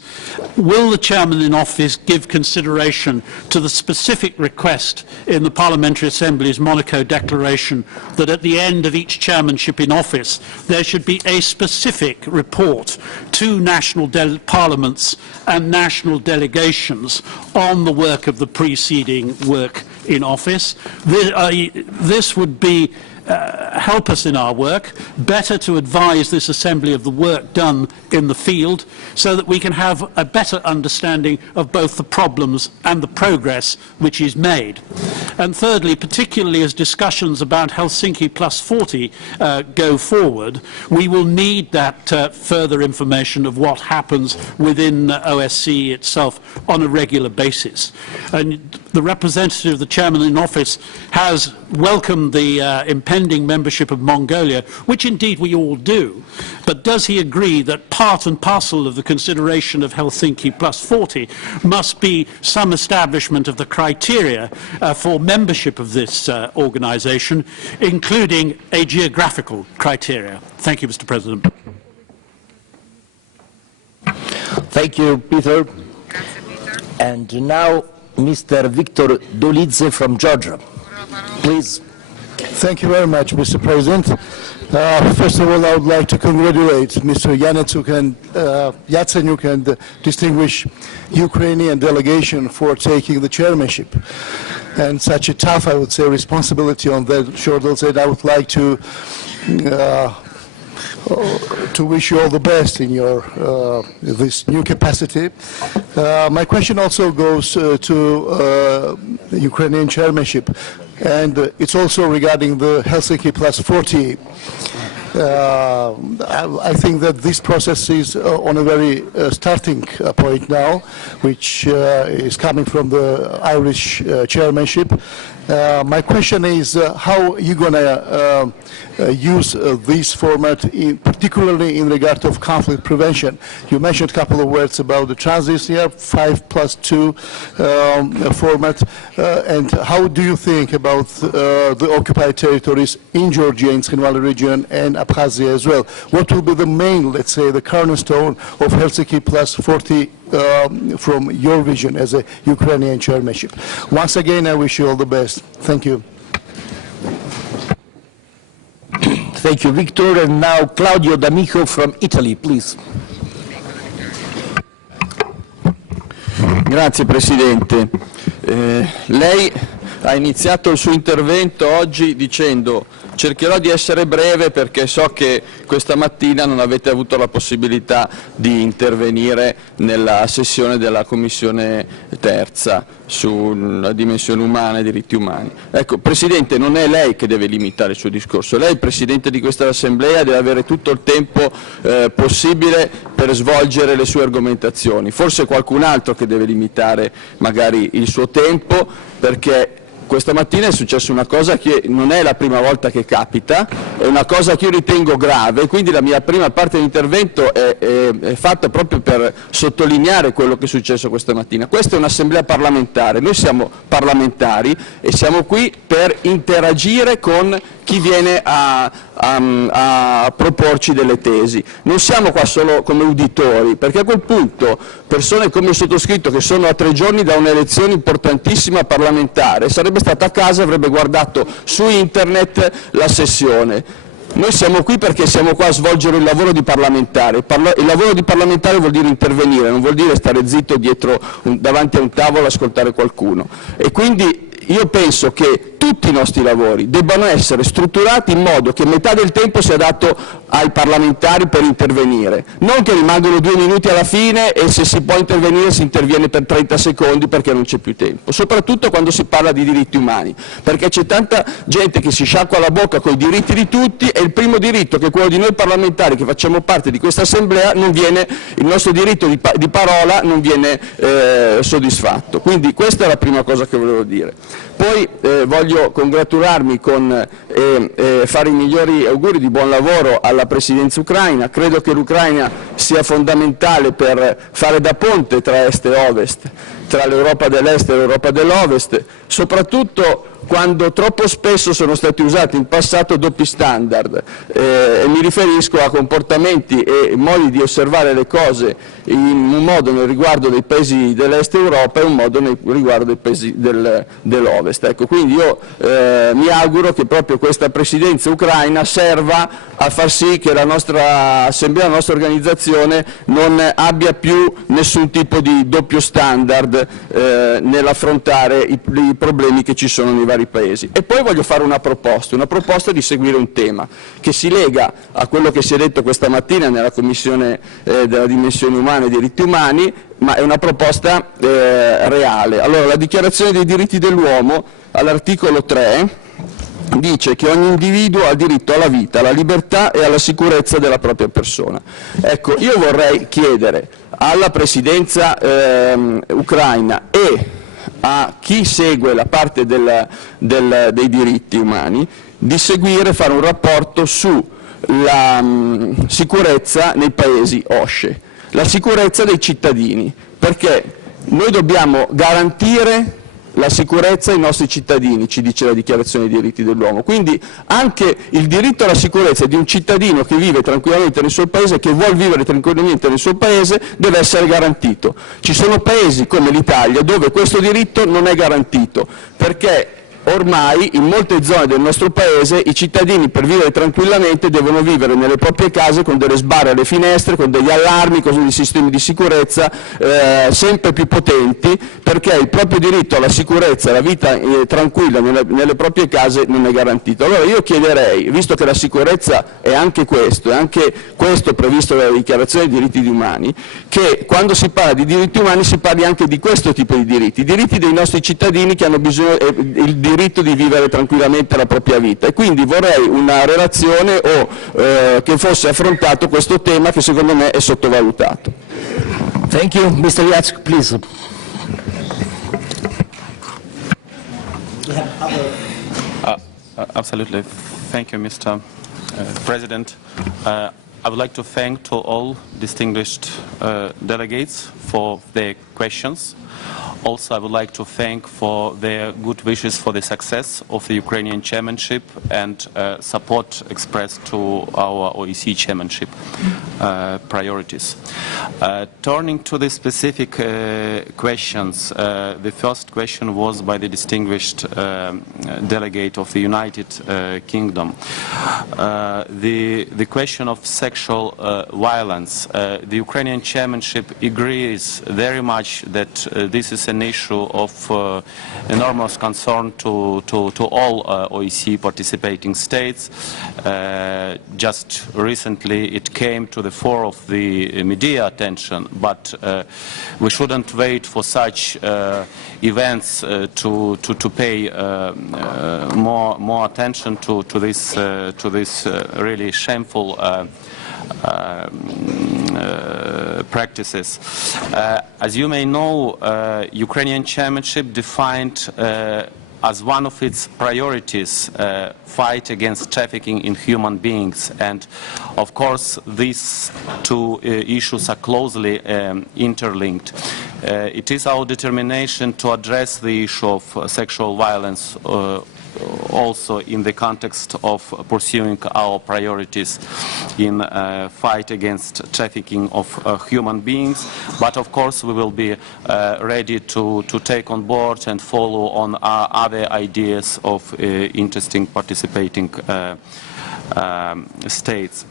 Will the chairman in office give consideration to the specific request in the Parliamentary Assembly's Monaco Declaration that at the end of each chairmanship in office there should be a specific report to national parliaments and national delegations on the work of the preceding work in office? This would be help us in our work, better to advise this Assembly of the work done in the field, so that we can have a better understanding of both the problems and the progress which is made. And thirdly, particularly as discussions about Helsinki Plus 40 go forward, we will need that further information of what happens within OSCE itself on a regular basis. And the representative of the chairman in office has welcomed the impending membership of Mongolia, which indeed we all do. But does he agree that part and parcel of the consideration of Helsinki Plus 40 must be some establishment of the criteria for membership of this organisation, including a geographical criteria? Thank you, Mr. President. Thank you, Peter. And now, Mr. Victor Dolidze from Georgia. Please. Thank you very much, Mr. President. First of all, I would like to congratulate Mr. Yatsenyuk and the distinguished Ukrainian delegation for taking the chairmanship. And such a tough, I would say, responsibility on their shoulders. And I would like to wish you all the best in your this new capacity. My question also goes to the Ukrainian chairmanship, and it's also regarding the Helsinki Plus 40. I think that this process is on a very starting point now, which is coming from the Irish chairmanship. My question is, how are you going to use this format, particularly in regard of conflict prevention? You mentioned a couple of words about the Transnistria 5+2 format, and how do you think about the occupied territories in Georgia, in Tskhinvali region, and Abkhazia as well? What will be the main, let's say, the cornerstone of Helsinki Plus 40 from your vision as a Ukrainian chairmanship? Once again, I wish you all the best. Thank you. Thank you, Victor. And now Claudio D'Amico from Italy, please. Grazie Presidente. Lei ha iniziato il suo intervento oggi dicendo: cercherò di essere breve perché so che questa mattina non avete avuto la possibilità di intervenire nella sessione della Commissione terza sulla dimensione umana e diritti umani. Ecco, Presidente, non è lei che deve limitare il suo discorso, lei è il Presidente di questa Assemblea, deve avere tutto il tempo possibile per svolgere le sue argomentazioni. Forse è qualcun altro che deve limitare magari il suo tempo, perché questa mattina è successa una cosa che non è la prima volta che capita, è una cosa che io ritengo grave, quindi la mia prima parte dell'intervento è fatta proprio per sottolineare quello che è successo questa mattina. Questa è un'assemblea parlamentare, noi siamo parlamentari e siamo qui per interagire con chi viene a proporci delle tesi. Non siamo qua solo come uditori, perché a quel punto persone come il sottoscritto, che sono a 3 giorni da un'elezione importantissima parlamentare, sarebbe stato a casa e avrebbe guardato su internet la sessione. Noi siamo qui perché siamo qua a svolgere il lavoro di parlamentare. Il lavoro di parlamentare vuol dire intervenire, non vuol dire stare zitto davanti a un tavolo e ascoltare qualcuno. E quindi io penso che tutti i nostri lavori debbano essere strutturati in modo che metà del tempo sia dato ai parlamentari per intervenire, non che rimangono 2 minuti alla fine e se si può intervenire si interviene per 30 secondi perché non c'è più tempo, soprattutto quando si parla di diritti umani, perché c'è tanta gente che si sciacqua la bocca con i diritti di tutti e il primo diritto, che è quello di noi parlamentari che facciamo parte di questa assemblea, il nostro diritto di parola non viene soddisfatto. Quindi questa è la prima cosa che volevo dire. Poi voglio congratularmi e fare i migliori auguri di buon lavoro alla Presidenza ucraina. Credo che l'Ucraina sia fondamentale per fare da ponte tra Est e Ovest, tra l'Europa dell'Est e l'Europa dell'Ovest, soprattutto quando troppo spesso sono stati usati in passato doppi standard, e mi riferisco a comportamenti e modi di osservare le cose in un modo nel riguardo dei paesi dell'Est Europa e un modo nel riguardo dei paesi dell'Ovest. Ecco, quindi io mi auguro che proprio questa Presidenza ucraina serva a far sì che la nostra Assemblea, la nostra organizzazione non abbia più nessun tipo di doppio standard nell'affrontare i problemi che ci sono nei vari paesi. E poi voglio fare una proposta di seguire un tema che si lega a quello che si è detto questa mattina nella Commissione della dimensione umana e diritti umani, ma è una proposta reale. Allora, la Dichiarazione dei diritti dell'uomo all'articolo 3 dice che ogni individuo ha diritto alla vita, alla libertà e alla sicurezza della propria persona. Ecco, io vorrei chiedere alla Presidenza ucraina e a chi segue la parte dei diritti umani di seguire, fare un rapporto sulla sicurezza nei paesi OSCE, la sicurezza dei cittadini, perché noi dobbiamo garantire la sicurezza ai nostri cittadini, ci dice la Dichiarazione dei diritti dell'uomo. Quindi anche il diritto alla sicurezza di un cittadino che vive tranquillamente nel suo paese, che vuol vivere tranquillamente nel suo paese, deve essere garantito. Ci sono paesi come l'Italia dove questo diritto non è garantito, perché ormai in molte zone del nostro paese i cittadini, per vivere tranquillamente, devono vivere nelle proprie case con delle sbarre alle finestre, con degli allarmi, con dei sistemi di sicurezza sempre più potenti, perché il proprio diritto alla sicurezza, alla vita tranquilla nelle proprie case non è garantito. Allora io chiederei, visto che la sicurezza è anche questo previsto dalla Dichiarazione dei diritti umani, che quando si parla di diritti umani si parli anche di questo tipo di diritti, i diritti dei nostri cittadini che hanno bisogno, il diritto di vivere tranquillamente la propria vita. E quindi vorrei una relazione che fosse affrontato questo tema che secondo me è sottovalutato. Thank you. Mr. Jacek, please. Absolutely. Thank you, Mr. President. I would like to thank to all distinguished delegates for their questions. Also, I would like to thank for their good wishes for the success of the Ukrainian chairmanship and support expressed to our OEC chairmanship priorities. Turning to the specific questions, the first question was by the distinguished delegate of the United Kingdom. The question of sexual violence. The Ukrainian chairmanship agrees very much that this is an issue of enormous concern to all OEC participating states. Just recently it came to the fore of the media attention, but we shouldn't wait for such events to pay more attention to this really shameful practices. As you may know, Ukrainian chairmanship defined as one of its priorities fight against trafficking in human beings, and of course these two issues are closely interlinked. It is our determination to address the issue of sexual violence also in the context of pursuing our priorities in fight against trafficking of human beings, but of course we will be ready to take on board and follow on other ideas of interesting participating states.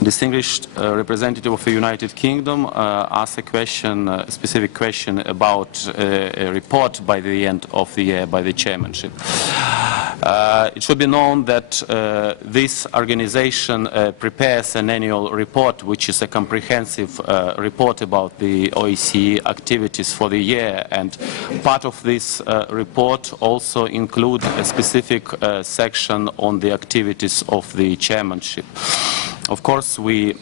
Distinguished representative of the United Kingdom asked a question, a specific question about a report by the end of the year by the chairmanship. It should be known that this organization prepares an annual report, which is a comprehensive report about the OEC activities for the year, and part of this report also includes a specific section on the activities of the chairmanship. Of course, we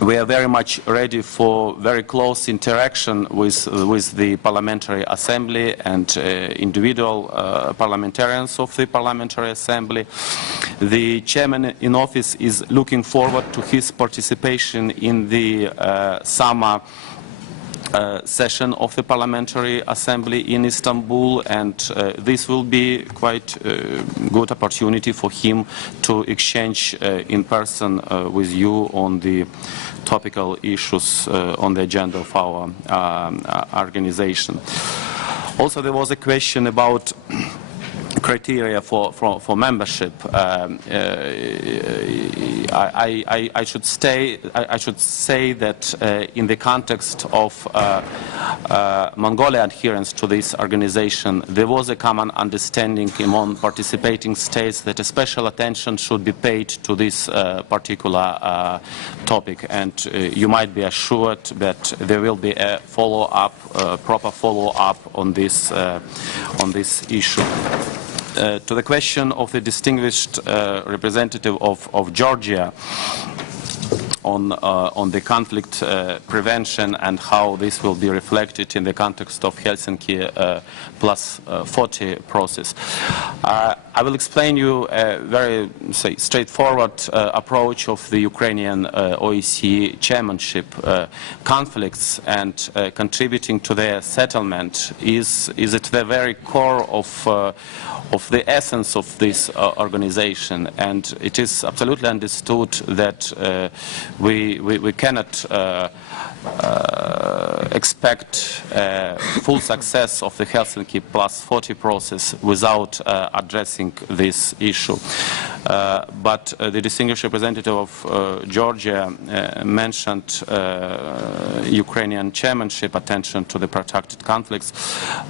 are very much ready for very close interaction with the Parliamentary Assembly and individual parliamentarians of the Parliamentary Assembly. The chairman in office is looking forward to his participation in the summer session of the Parliamentary Assembly in Istanbul, and this will be quite a good opportunity for him to exchange in person with you on the topical issues on the agenda of our organization. Also, there was a question about criteria for membership, I should say that in the context of Mongolia adherence to this organization, there was a common understanding among participating states that a special attention should be paid to this particular topic, and you might be assured that there will be a follow-up, proper follow-up on this issue. To the question of the distinguished representative of Georgia on the conflict prevention and how this will be reflected in the context of Helsinki plus 40 process. I will explain you a very straightforward approach of the Ukrainian OSCE chairmanship. Conflicts and contributing to their settlement is at the very core of the essence of this organization, and it is absolutely understood that we cannot expect full success of the Helsinki plus 40 process without addressing this issue. But the distinguished representative of Georgia mentioned Ukrainian chairmanship attention to the protracted conflicts.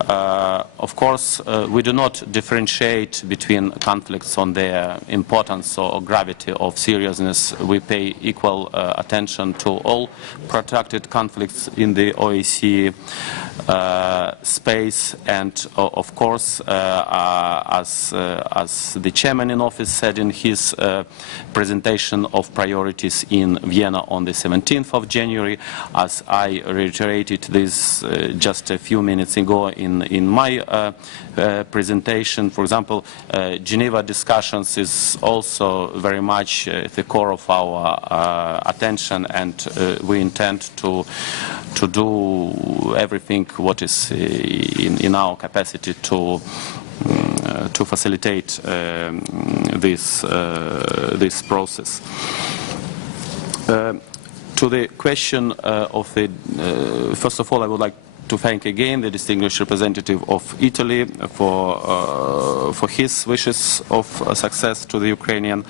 Of course, we do not differentiate between conflicts on their importance or gravity of seriousness. We pay equal attention to all protracted conflicts in the OSCE space, and of course, as the chairman in office said in his presentation of priorities in Vienna on the 17th of January, as I reiterated this just a few minutes ago in my presentation, for example, Geneva discussions is also very much at the core of our attention, and we intend to do everything what is in our capacity to facilitate this process. To the question of the, first of all, I would like to thank again the distinguished representative of Italy for his wishes of success to the Ukrainian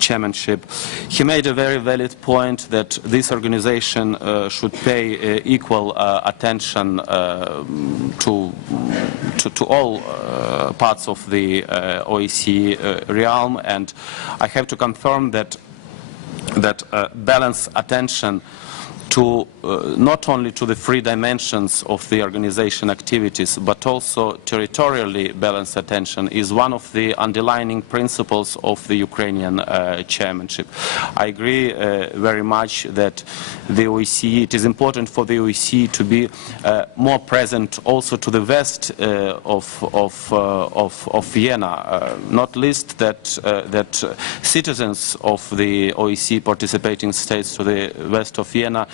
chairmanship. He made a very valid point that this organization should pay equal attention to all parts of the OSCE realm, and I have to confirm that balanced attention to not only to the three dimensions of the organization activities, but also territorially balanced attention is one of the underlying principles of the Ukrainian chairmanship. I agree very much that the OSCE, it is important for the OSCE to be more present also to the west of Vienna, not least that citizens of the OSCE participating states to the west of Vienna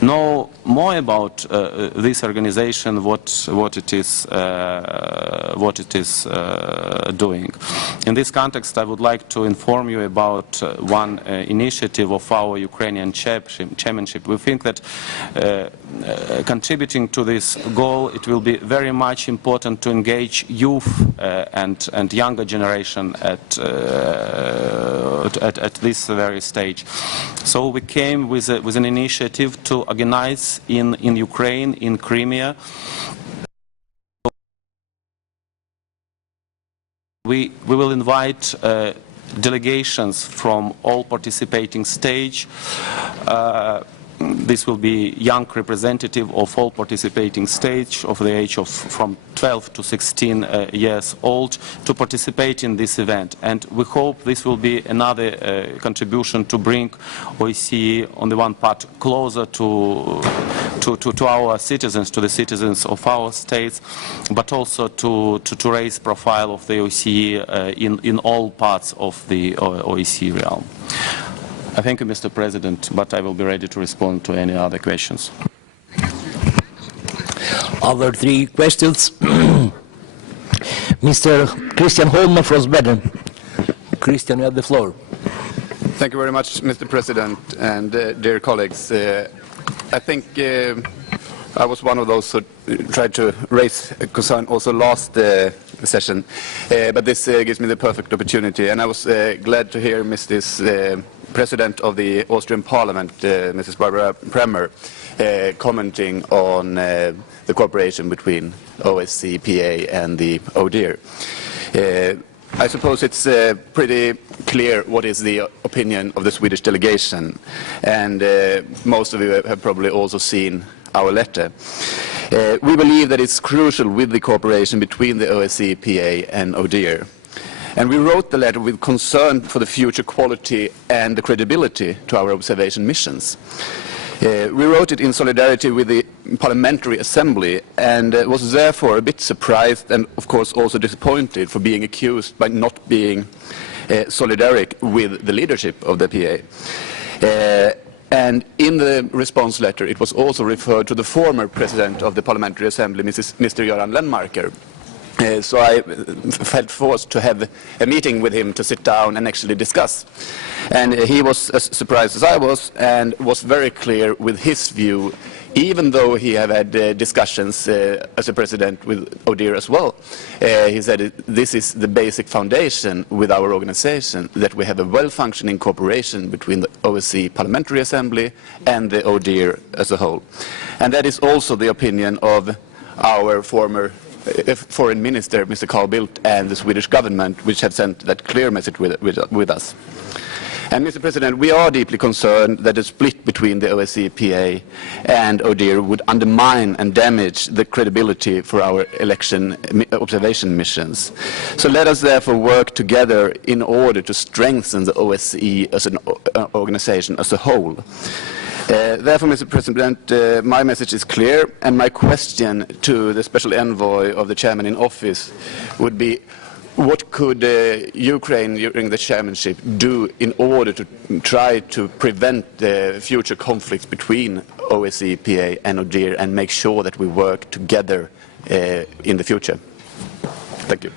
know more about this organization, what it is doing. In this context, I would like to inform you about one initiative of our Ukrainian chairmanship. We think that contributing to this goal, it will be very much important to engage youth and younger generation at this very stage. So we came with an initiative to organize in Ukraine, in Crimea. We will invite delegations from all participating states. This will be young representative of all participating states of the age of from 12 to 16 years old to participate in this event. And we hope this will be another contribution to bring OSCE on the one part closer to our citizens, to the citizens of our states, but also to raise profile of the OSCE in all parts of the OSCE realm. I thank you, Mr. President, but I will be ready to respond to any other questions. Other three questions. Mr. Christian Holm from Sweden. Christian, you have the floor. Thank you very much, Mr. President, and dear colleagues. I think I was one of those who tried to raise a concern also last session, but this gives me the perfect opportunity. And I was glad to hear Mrs. President of the Austrian Parliament, Mrs. Barbara Premer, commenting on the cooperation between OSCE-PA and the ODIHR. I suppose it's pretty clear what is the opinion of the Swedish delegation, and most of you have probably also seen our letter. We believe that it's crucial with the cooperation between the OSCE-PA and ODIHR. And we wrote the letter with concern for the future quality and the credibility to our observation missions. We wrote it in solidarity with the Parliamentary Assembly and was therefore a bit surprised and of course also disappointed for being accused by not being solidaric with the leadership of the PA. And in the response letter it was also referred to the former President of the Parliamentary Assembly, Mr. Göran Lennmarker. So I felt forced to have a meeting with him to sit down and actually discuss. And he was as surprised as I was and was very clear with his view, even though he had had discussions as a president with ODIHR as well. He said this is the basic foundation with our organization, that we have a well-functioning cooperation between the OSCE Parliamentary Assembly and the ODIHR as a whole. And that is also the opinion of our former Foreign Minister, Mr. Carl Bildt, and the Swedish government, which have sent that clear message with us. And Mr. President, we are deeply concerned that a split between the OSCE-PA and ODIHR would undermine and damage the credibility for our election observation missions. So let us therefore work together in order to strengthen the OSCE as an organization as a whole. Therefore, Mr. President, my message is clear, and my question to the Special Envoy of the Chairman in Office would be, what could Ukraine during the chairmanship do in order to try to prevent future conflicts between OSCE-PA and ODIHR and make sure that we work together in the future? Thank you.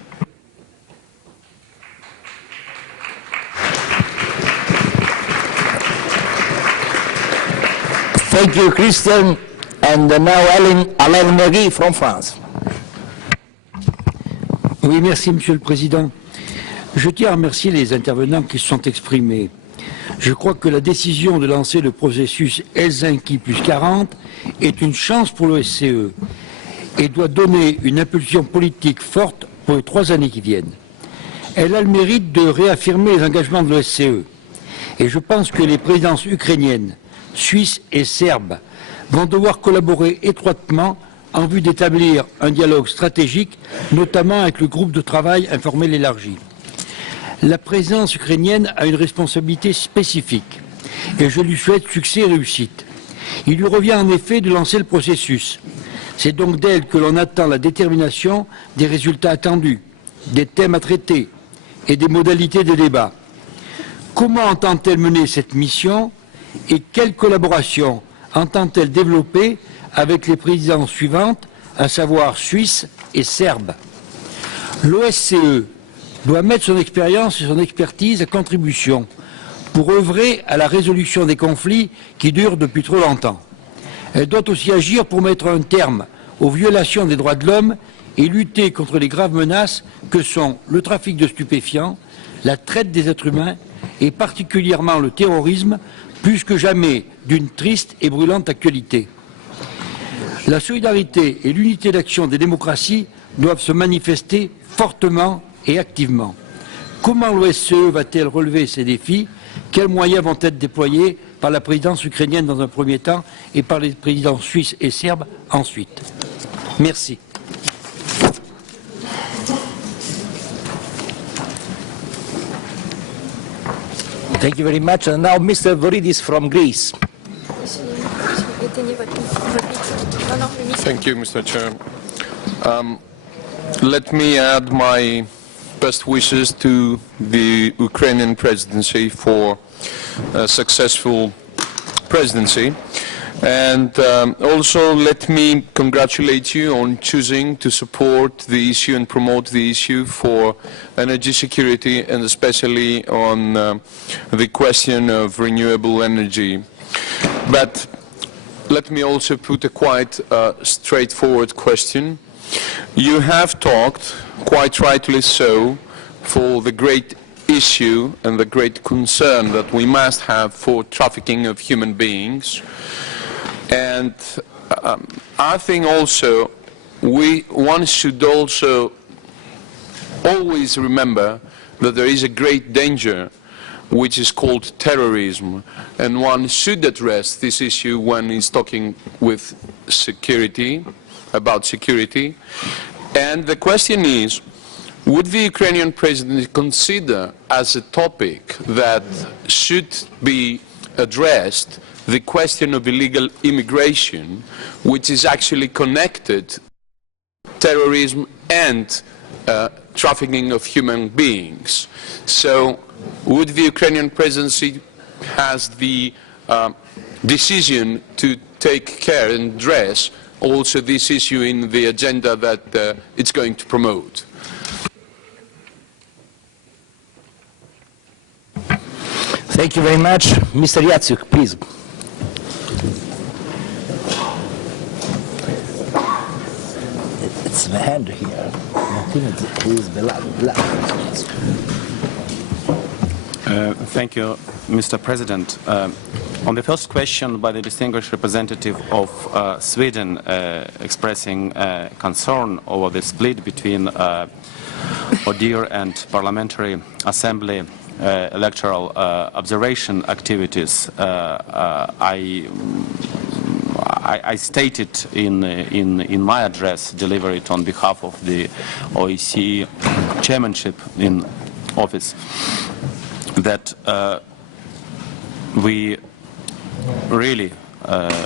Thank you, Christian. And now Alain Neri from France. Oui, merci, Monsieur le Président. Je tiens à remercier les intervenants qui se sont exprimés. Je crois que la décision de lancer le processus Helsinki plus 40 est une chance pour l'OSCE et doit donner une impulsion politique forte pour les 3 années qui viennent. Elle a le mérite de réaffirmer les engagements de l'OSCE. Et je pense que les présidences ukrainiennes, suisses et serbes vont devoir collaborer étroitement en vue d'établir un dialogue stratégique, notamment avec le groupe de travail informel élargi. La présidence ukrainienne a une responsabilité spécifique et je lui souhaite succès et réussite. Il lui revient en effet de lancer le processus. C'est donc d'elle que l'on attend la détermination des résultats attendus, des thèmes à traiter et des modalités des débats. Comment entend-elle mener cette mission et quelle collaboration entend-elle développer avec les présidences suivantes, à savoir suisse et serbe? L'OSCE doit mettre son expérience et son expertise à contribution pour œuvrer à la résolution des conflits qui durent depuis trop longtemps. Elle doit aussi agir pour mettre un terme aux violations des droits de l'homme et lutter contre les graves menaces que sont le trafic de stupéfiants, la traite des êtres humains et particulièrement le terrorisme, plus que jamais d'une triste et brûlante actualité. La solidarité et l'unité d'action des démocraties doivent se manifester fortement et activement. Comment l'OSCE va-t-elle relever ces défis? Quels moyens vont être déployés par la présidence ukrainienne dans un premier temps et par les présidences suisses et serbes ensuite? Merci. Thank you very much. And now Mr. Voridis from Greece. Thank you, Mr. Chair. Let me add my best wishes to the Ukrainian presidency for a successful presidency. And also let me congratulate you on choosing to support the issue and promote the issue for energy security, and especially on the question of renewable energy. But let me also put a quite straightforward question. You have talked, quite rightly so, for the great issue and the great concern that we must have for trafficking of human beings. And I think also one should also always remember that there is a great danger which is called terrorism, and one should address this issue when he's talking with security, about security. And the question is, would the Ukrainian president consider as a topic that should be addressed the question of illegal immigration, which is actually connected to terrorism and trafficking of human beings? So would the Ukrainian presidency has the decision to take care and address also this issue in the agenda that it's going to promote? Thank you very much. Mr. Yatsuk, please. It's the hand here. Thank you, Mr. President. On the first question by the distinguished representative of Sweden expressing concern over the split between ODIHR and Parliamentary Assembly electoral observation activities, I stated in my address delivered on behalf of the OSCE chairmanship in office that we really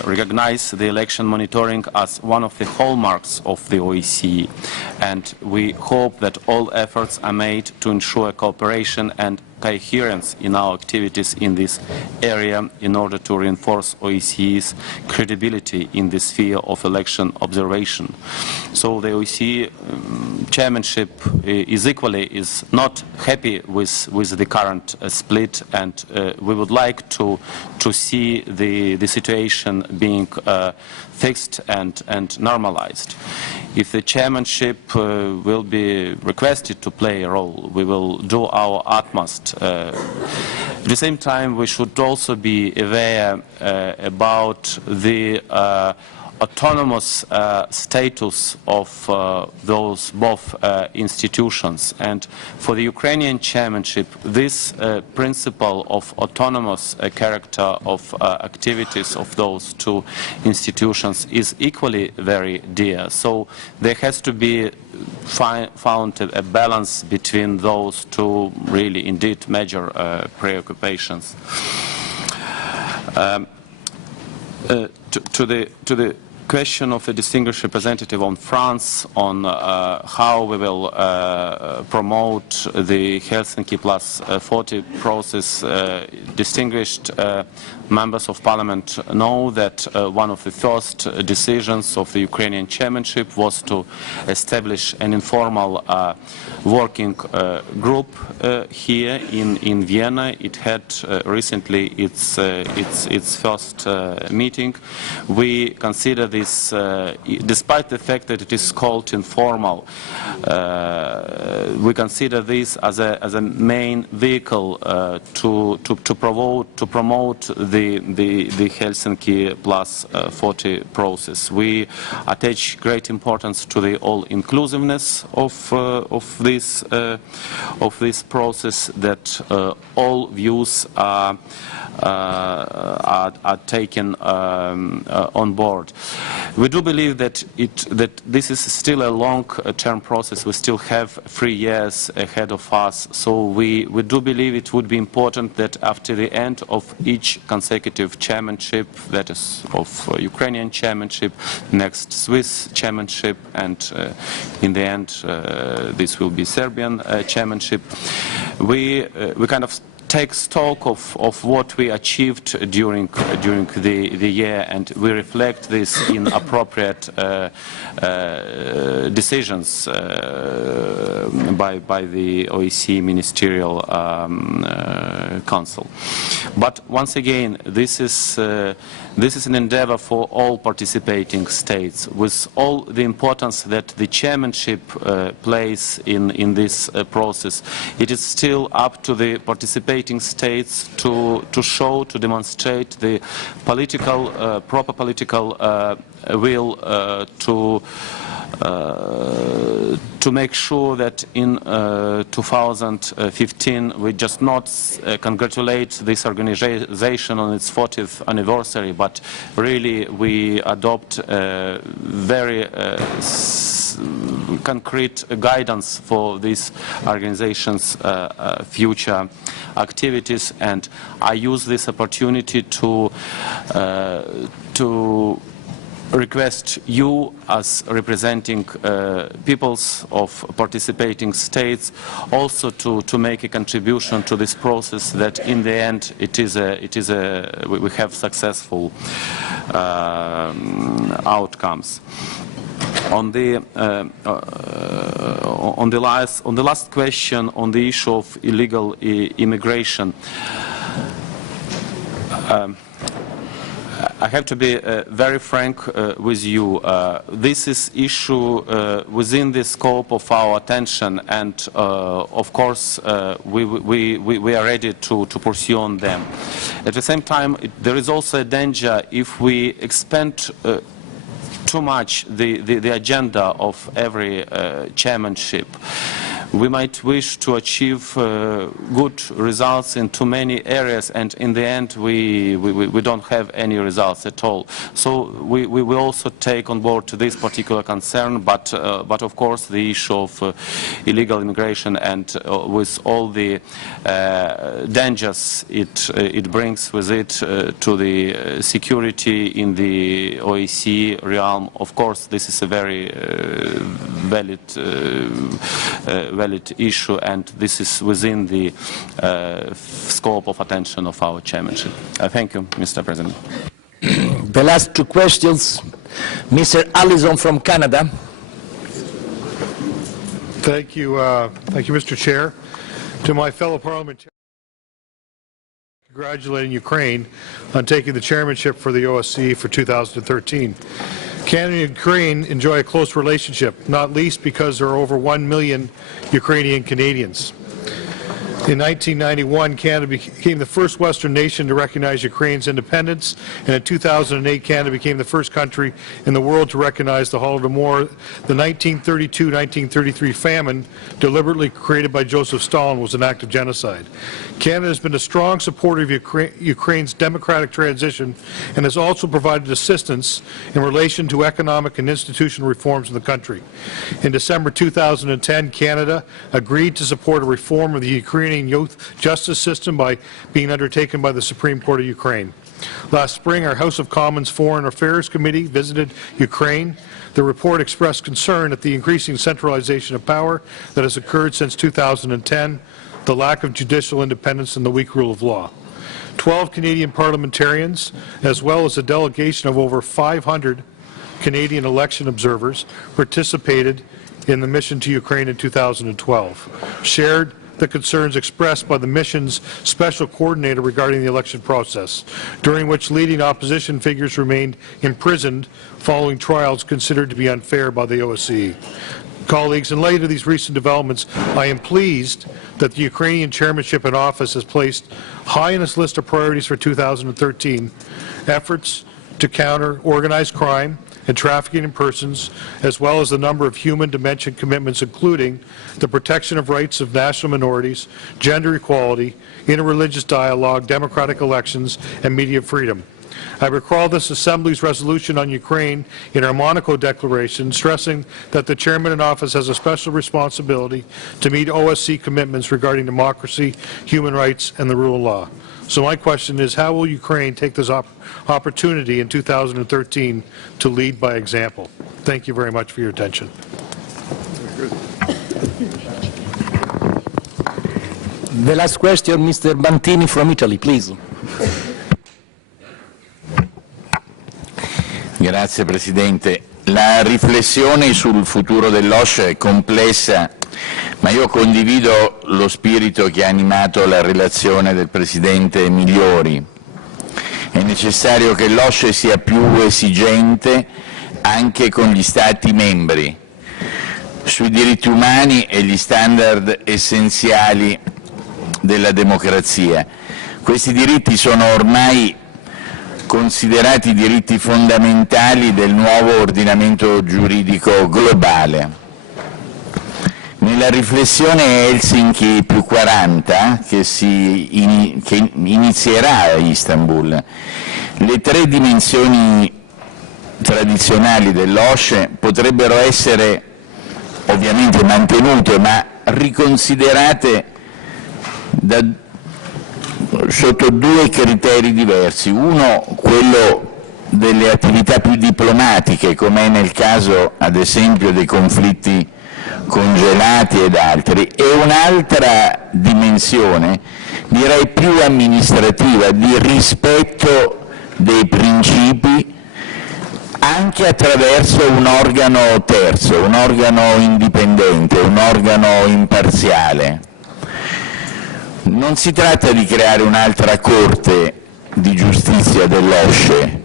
recognize the election monitoring as one of the hallmarks of the OSCE, and we hope that all efforts are made to ensure cooperation and coherence in our activities in this area in order to reinforce OSCE's credibility in the sphere of election observation. So the OSCE chairmanship is not happy with the current split, and we would like to see the situation being fixed and normalized. If the chairmanship will be requested to play a role, we will do our utmost. At the same time, we should also be aware about the autonomous status of those both institutions, and for the Ukrainian chairmanship this principle of autonomous character of activities of those two institutions is equally very dear. So there has to be found a balance between those two really indeed major preoccupations. To the question of the distinguished representative on France, on how we will promote the Helsinki Plus 40 process, distinguished members of parliament know that one of the first decisions of the Ukrainian chairmanship was to establish an informal working group here in Vienna. It had recently its first meeting. We consider this, despite the fact that it is called informal, we consider this as a main vehicle to promote the Helsinki Plus 40 process. We attach great importance to the all-inclusiveness of this process, that all views are taken on board. We do believe that this is still a long-term process. We still have 3 years ahead of us, so we do believe it would be important that after the end of each consecutive chairmanship, that is of Ukrainian chairmanship, next Swiss chairmanship, and in the end this will be Serbian chairmanship, we kind of take stock of what we achieved during the year, and we reflect this in appropriate decisions by the OSCE Ministerial Council. But once again, this is an endeavor for all participating states, with all the importance that the chairmanship plays in this process. It is still up to the participating states to show, to demonstrate the political, proper political will to make sure that in 2015 we just not congratulate this organization on its 40th anniversary, but really we adopt very concrete guidance for this organization's future activities. And I use this opportunity to request you, as representing peoples of participating states, also to make a contribution to this process, that in the end we have successful outcomes. On the last question on the issue of illegal immigration, I have to be very frank with you. This is issue within the scope of our attention, and of course we are ready to pursue on them. At the same time, there is also a danger if we expand too much the agenda of every chairmanship. We might wish to achieve good results in too many areas, and in the end we don't have any results at all. So we will also take on board this particular concern, but of course the issue of illegal immigration, and with all the dangers it brings with it to the security in the OSCE realm, of course this is a very valid issue, and this is within the scope of attention of our chairmanship. Thank you, Mr. President. The last two questions, Mr. Allison from Canada. Thank you, Mr. Chair. To my fellow parliamentarians, congratulating Ukraine on taking the chairmanship for the OSCE for 2013. Canada and Ukraine enjoy a close relationship, not least because there are over 1 million Ukrainian Canadians. In 1991, Canada became the first Western nation to recognize Ukraine's independence, and in 2008, Canada became the first country in the world to recognize the Holodomor. The 1932-1933 famine, deliberately created by Joseph Stalin, was an act of genocide. Canada has been a strong supporter of Ukraine's democratic transition and has also provided assistance in relation to economic and institutional reforms in the country. In December 2010, Canada agreed to support a reform of the Ukrainian youth justice system by being undertaken by the Supreme Court of Ukraine. Last spring, our House of Commons Foreign Affairs Committee visited Ukraine. The report expressed concern at the increasing centralization of power that has occurred since 2010, the lack of judicial independence, and the weak rule of law. 12 Canadian parliamentarians, as well as a delegation of over 500 Canadian election observers, participated in the mission to Ukraine in 2012, shared the concerns expressed by the mission's special coordinator regarding the election process, during which leading opposition figures remained imprisoned following trials considered to be unfair by the OSCE. Colleagues, in light of these recent developments, I am pleased that the Ukrainian chairmanship in office has placed high on its list of priorities for 2013 efforts to counter organized crime and trafficking in persons, as well as the number of human dimension commitments, including the protection of rights of national minorities, gender equality, interreligious dialogue, democratic elections, and media freedom. I recall this Assembly's resolution on Ukraine in our Monaco Declaration, stressing that the chairman in office has a special responsibility to meet OSCE commitments regarding democracy, human rights, and the rule of law. So my question is, how will Ukraine take this opportunity in 2013 to lead by example? Thank you very much for your attention. The last question, Mr. Bantini from Italy, please. Grazie Presidente. La riflessione sul futuro dell'OSCE è complessa, ma io condivido lo spirito che ha animato la relazione del Presidente Migliori. È necessario che l'OSCE sia più esigente anche con gli Stati membri sui diritti umani e gli standard essenziali della democrazia. Questi diritti sono ormai considerati diritti fondamentali del nuovo ordinamento giuridico globale. Nella riflessione Helsinki più 40, che inizierà a Istanbul, le tre dimensioni tradizionali dell'OSCE potrebbero essere ovviamente mantenute, ma riconsiderate sotto due criteri diversi. Uno, quello delle attività più diplomatiche, come è nel caso ad esempio dei conflitti congelati ed altri, e un'altra dimensione, direi più amministrativa, di rispetto dei principi anche attraverso un organo terzo, un organo indipendente, un organo imparziale. Non si tratta di creare un'altra Corte di giustizia dell'OSCE,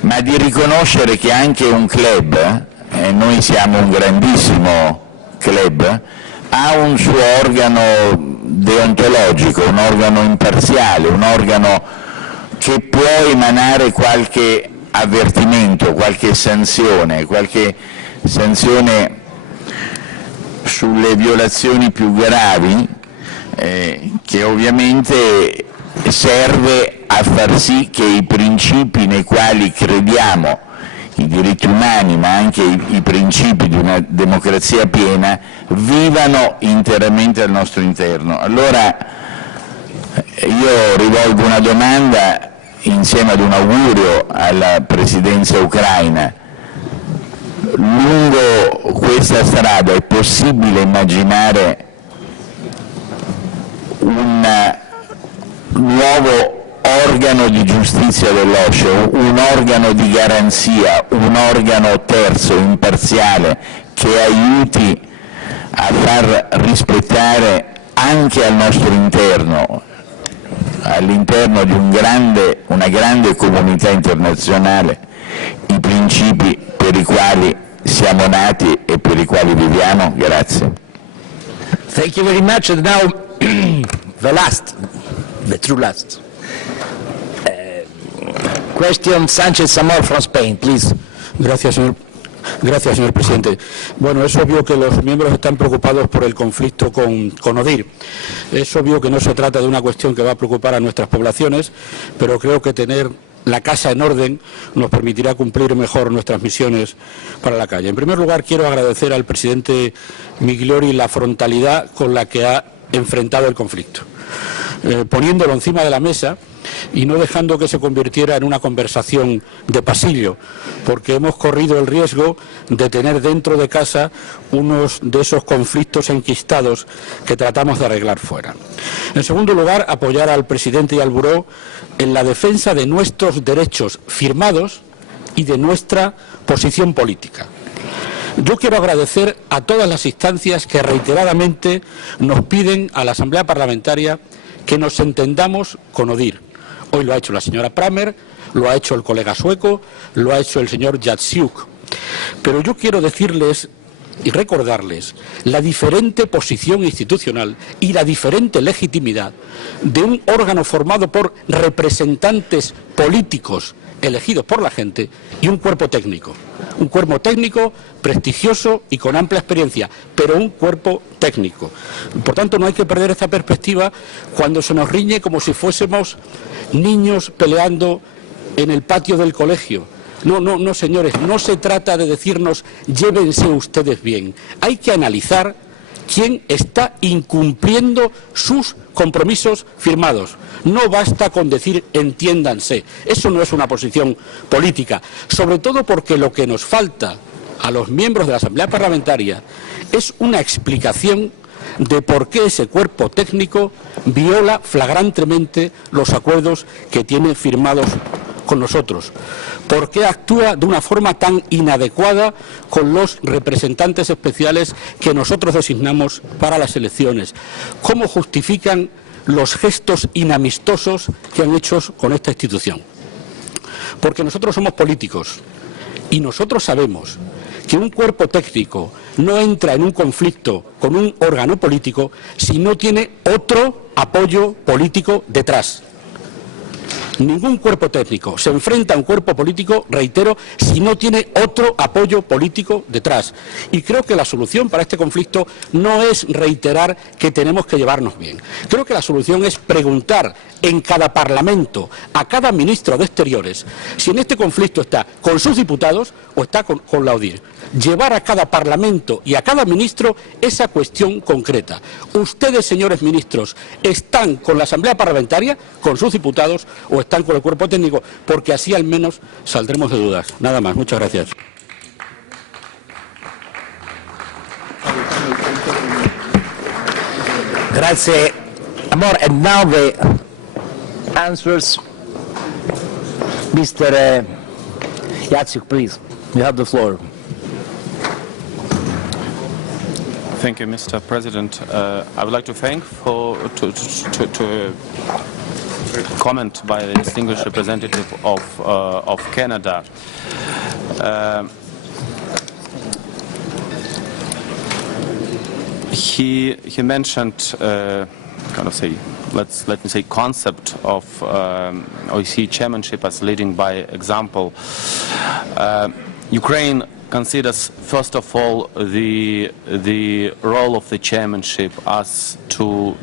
ma di riconoscere che anche un club, e noi siamo un grandissimo club, ha un suo organo deontologico, un organo imparziale, un organo che può emanare qualche avvertimento, qualche sanzione sulle violazioni più gravi, che ovviamente serve a far sì che i principi nei quali crediamo, i diritti umani ma anche i principi di una democrazia piena, vivano interamente al nostro interno. Allora io rivolgo una domanda insieme ad un augurio alla Presidenza ucraina. Lungo questa strada è possibile immaginare un nuovo organo di giustizia dell'OSCE, un organo di garanzia, un organo terzo, imparziale, che aiuti a far rispettare anche al nostro interno, all'interno di una grande comunità internazionale, i principi per i quali siamo nati e per i quali viviamo? Grazie. Thank you very much. And now the true last. Question, Sánchez Amor from Spain, please. Gracias, señor presidente. Bueno, es obvio que los miembros están preocupados por el conflicto con ODIHR. Es obvio que no se trata de una cuestión que va a preocupar a nuestras poblaciones, pero creo que tener la casa en orden nos permitirá cumplir mejor nuestras misiones para la calle. En primer lugar, quiero agradecer al presidente Migliori la frontalidad con la que ha enfrentado el conflicto, poniéndolo encima de la mesa y no dejando que se convirtiera en una conversación de pasillo, porque hemos corrido el riesgo de tener dentro de casa unos de esos conflictos enquistados que tratamos de arreglar fuera. En segundo lugar, apoyar al presidente y al Buró en la defensa de nuestros derechos firmados y de nuestra posición política. Yo quiero agradecer a todas las instancias que reiteradamente nos piden a la Asamblea Parlamentaria que nos entendamos con ODIHR. Hoy lo ha hecho la señora Pramer, lo ha hecho el colega sueco, lo ha hecho el señor Jatsiuk. Pero yo quiero decirles y recordarles la diferente posición institucional y la diferente legitimidad de un órgano formado por representantes políticos elegidos por la gente y un cuerpo técnico prestigioso y con amplia experiencia, pero un cuerpo técnico. Por tanto, no hay que perder esta perspectiva cuando se nos riñe como si fuésemos niños peleando en el patio del colegio. No, señores, no se trata de decirnos llévense ustedes bien. Hay que analizar quién está incumpliendo sus compromisos firmados. No basta con decir entiéndanse. Eso no es una posición política, sobre todo porque lo que nos falta a los miembros de la Asamblea Parlamentaria es una explicación de por qué ese cuerpo técnico viola flagrantemente los acuerdos que tiene firmados con nosotros. ¿Por qué actúa de una forma tan inadecuada con los representantes especiales que nosotros designamos para las elecciones? ¿Cómo justifican los gestos inamistosos que han hecho con esta institución? Porque nosotros somos políticos y nosotros sabemos que un cuerpo técnico no entra en un conflicto con un órgano político si no tiene otro apoyo político detrás. Ningún cuerpo técnico se enfrenta a un cuerpo político, reitero, si no tiene otro apoyo político detrás. Y creo que la solución para este conflicto no es reiterar que tenemos que llevarnos bien. Creo que la solución es preguntar en cada parlamento a cada ministro de Exteriores si en este conflicto está con sus diputados o está con la ODIHR. Llevar a cada parlamento y a cada ministro esa cuestión concreta. Ustedes, señores ministros, ¿están con la Asamblea Parlamentaria, con sus diputados, o están con el cuerpo técnico? Porque así al menos saldremos de dudas. Nada más. Muchas gracias. Grazie, Amor. And now the answers. Mr. Yatsuk, please. You have the floor. Thank you, Mr. President. I would like to thank to comment by the distinguished representative of Canada. He mentioned let me say concept of OSCE chairmanship as leading by example. Ukraine considers, first of all, the role of the chairmanship as to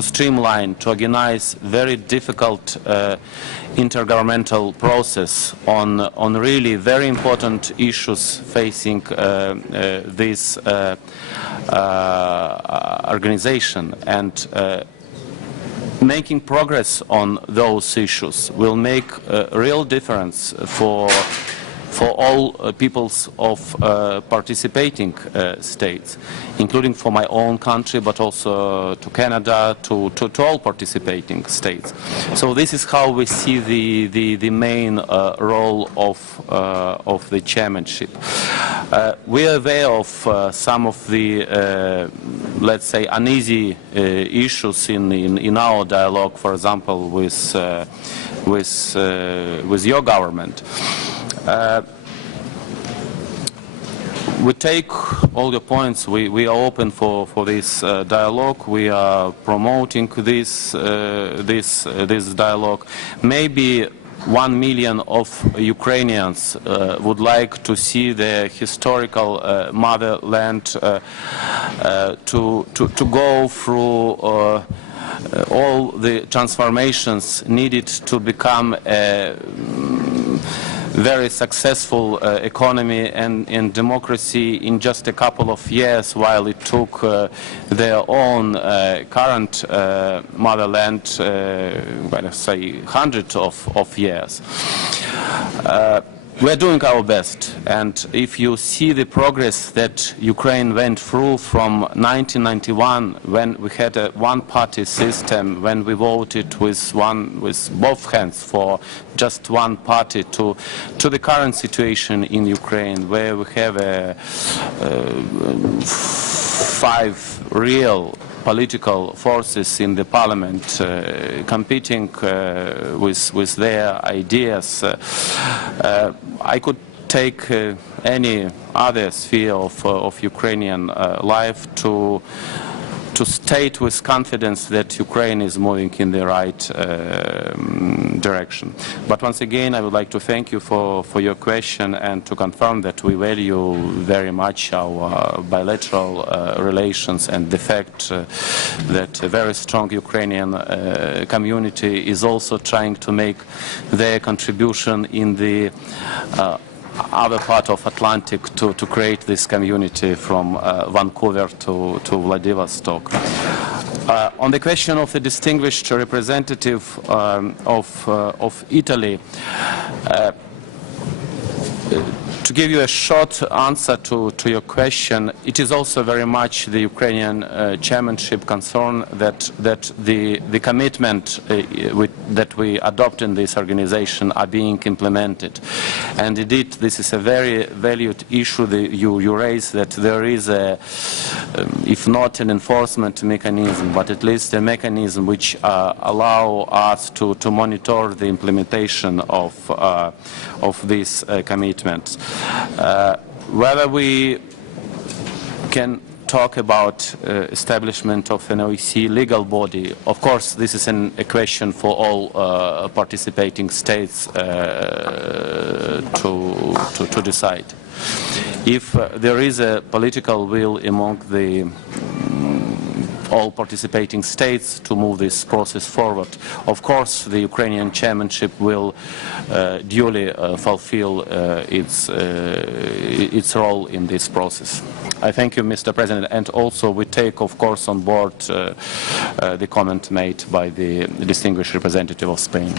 streamline, to organize very difficult intergovernmental process on really very important issues facing this organization, and making progress on those issues will make a real difference for all peoples of participating states, including for my own country, but also to Canada, to all participating states. So this is how we see the main role of the chairmanship. We are aware of some of the, let's say, uneasy issues in our dialogue, for example, with your government. We take all your points. We are open for this dialogue. We are promoting this dialogue. Maybe 1 million of Ukrainians would like to see their historical motherland to go through all the transformations needed to become a very successful economy and democracy in just a couple of years, while it took their own current motherland, let's say, hundreds of years. We're doing our best, and if you see the progress that Ukraine went through from 1991, when we had a one-party system, when we voted with both hands for just one party, to the current situation in Ukraine, where we have 5 real political forces in the parliament competing with their ideas. I could take any other sphere of Ukrainian life to state with confidence that Ukraine is moving in the right direction. But once again, I would like to thank you for your question, and to confirm that we value very much our bilateral relations, and the fact that a very strong Ukrainian community is also trying to make their contribution in the other part of Atlantic to create this community from Vancouver to Vladivostok. On the question of the distinguished representative of Italy, to give you a short answer to your question, it is also very much the Ukrainian chairmanship concern that the commitment that we adopt in this organization are being implemented. And indeed, this is a very valued issue that you raise, that there is if not an enforcement mechanism, but at least a mechanism which allow us to monitor the implementation of these commitments. Whether we can talk about establishment of an OSCE legal body, of course this is a question for all participating states to decide. If there is a political will among all participating states to move this process forward, of course the Ukrainian chairmanship will duly fulfill its role in this process. I thank you, Mr. President, and also we take, of course, on board the comment made by the distinguished representative of Spain.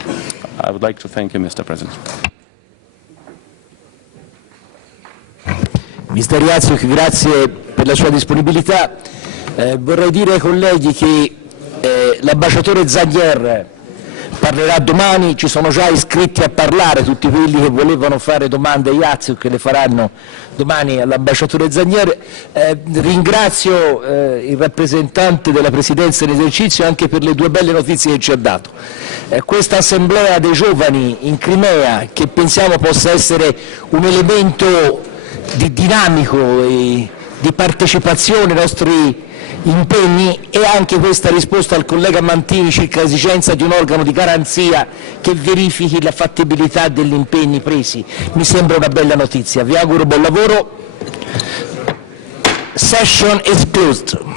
I would like to thank you, Mr. President. Mr. Jacek, grazie per la sua disponibilità. Vorrei dire ai colleghi che l'ambasciatore Zaguer parlerà domani, ci sono già iscritti a parlare tutti quelli che volevano fare domande a Jacek, che le faranno domani all'ambasciatore Zaguer. Ringrazio il rappresentante della Presidenza in esercizio anche per le due belle notizie che ci ha dato. Questa assemblea dei giovani in Crimea, che pensiamo possa essere un elemento dinamico e di partecipazione ai nostri impegni, e anche questa risposta al collega Mantini circa l'esigenza di un organo di garanzia che verifichi la fattibilità degli impegni presi, mi sembra una bella notizia. Vi auguro buon lavoro. Session is closed.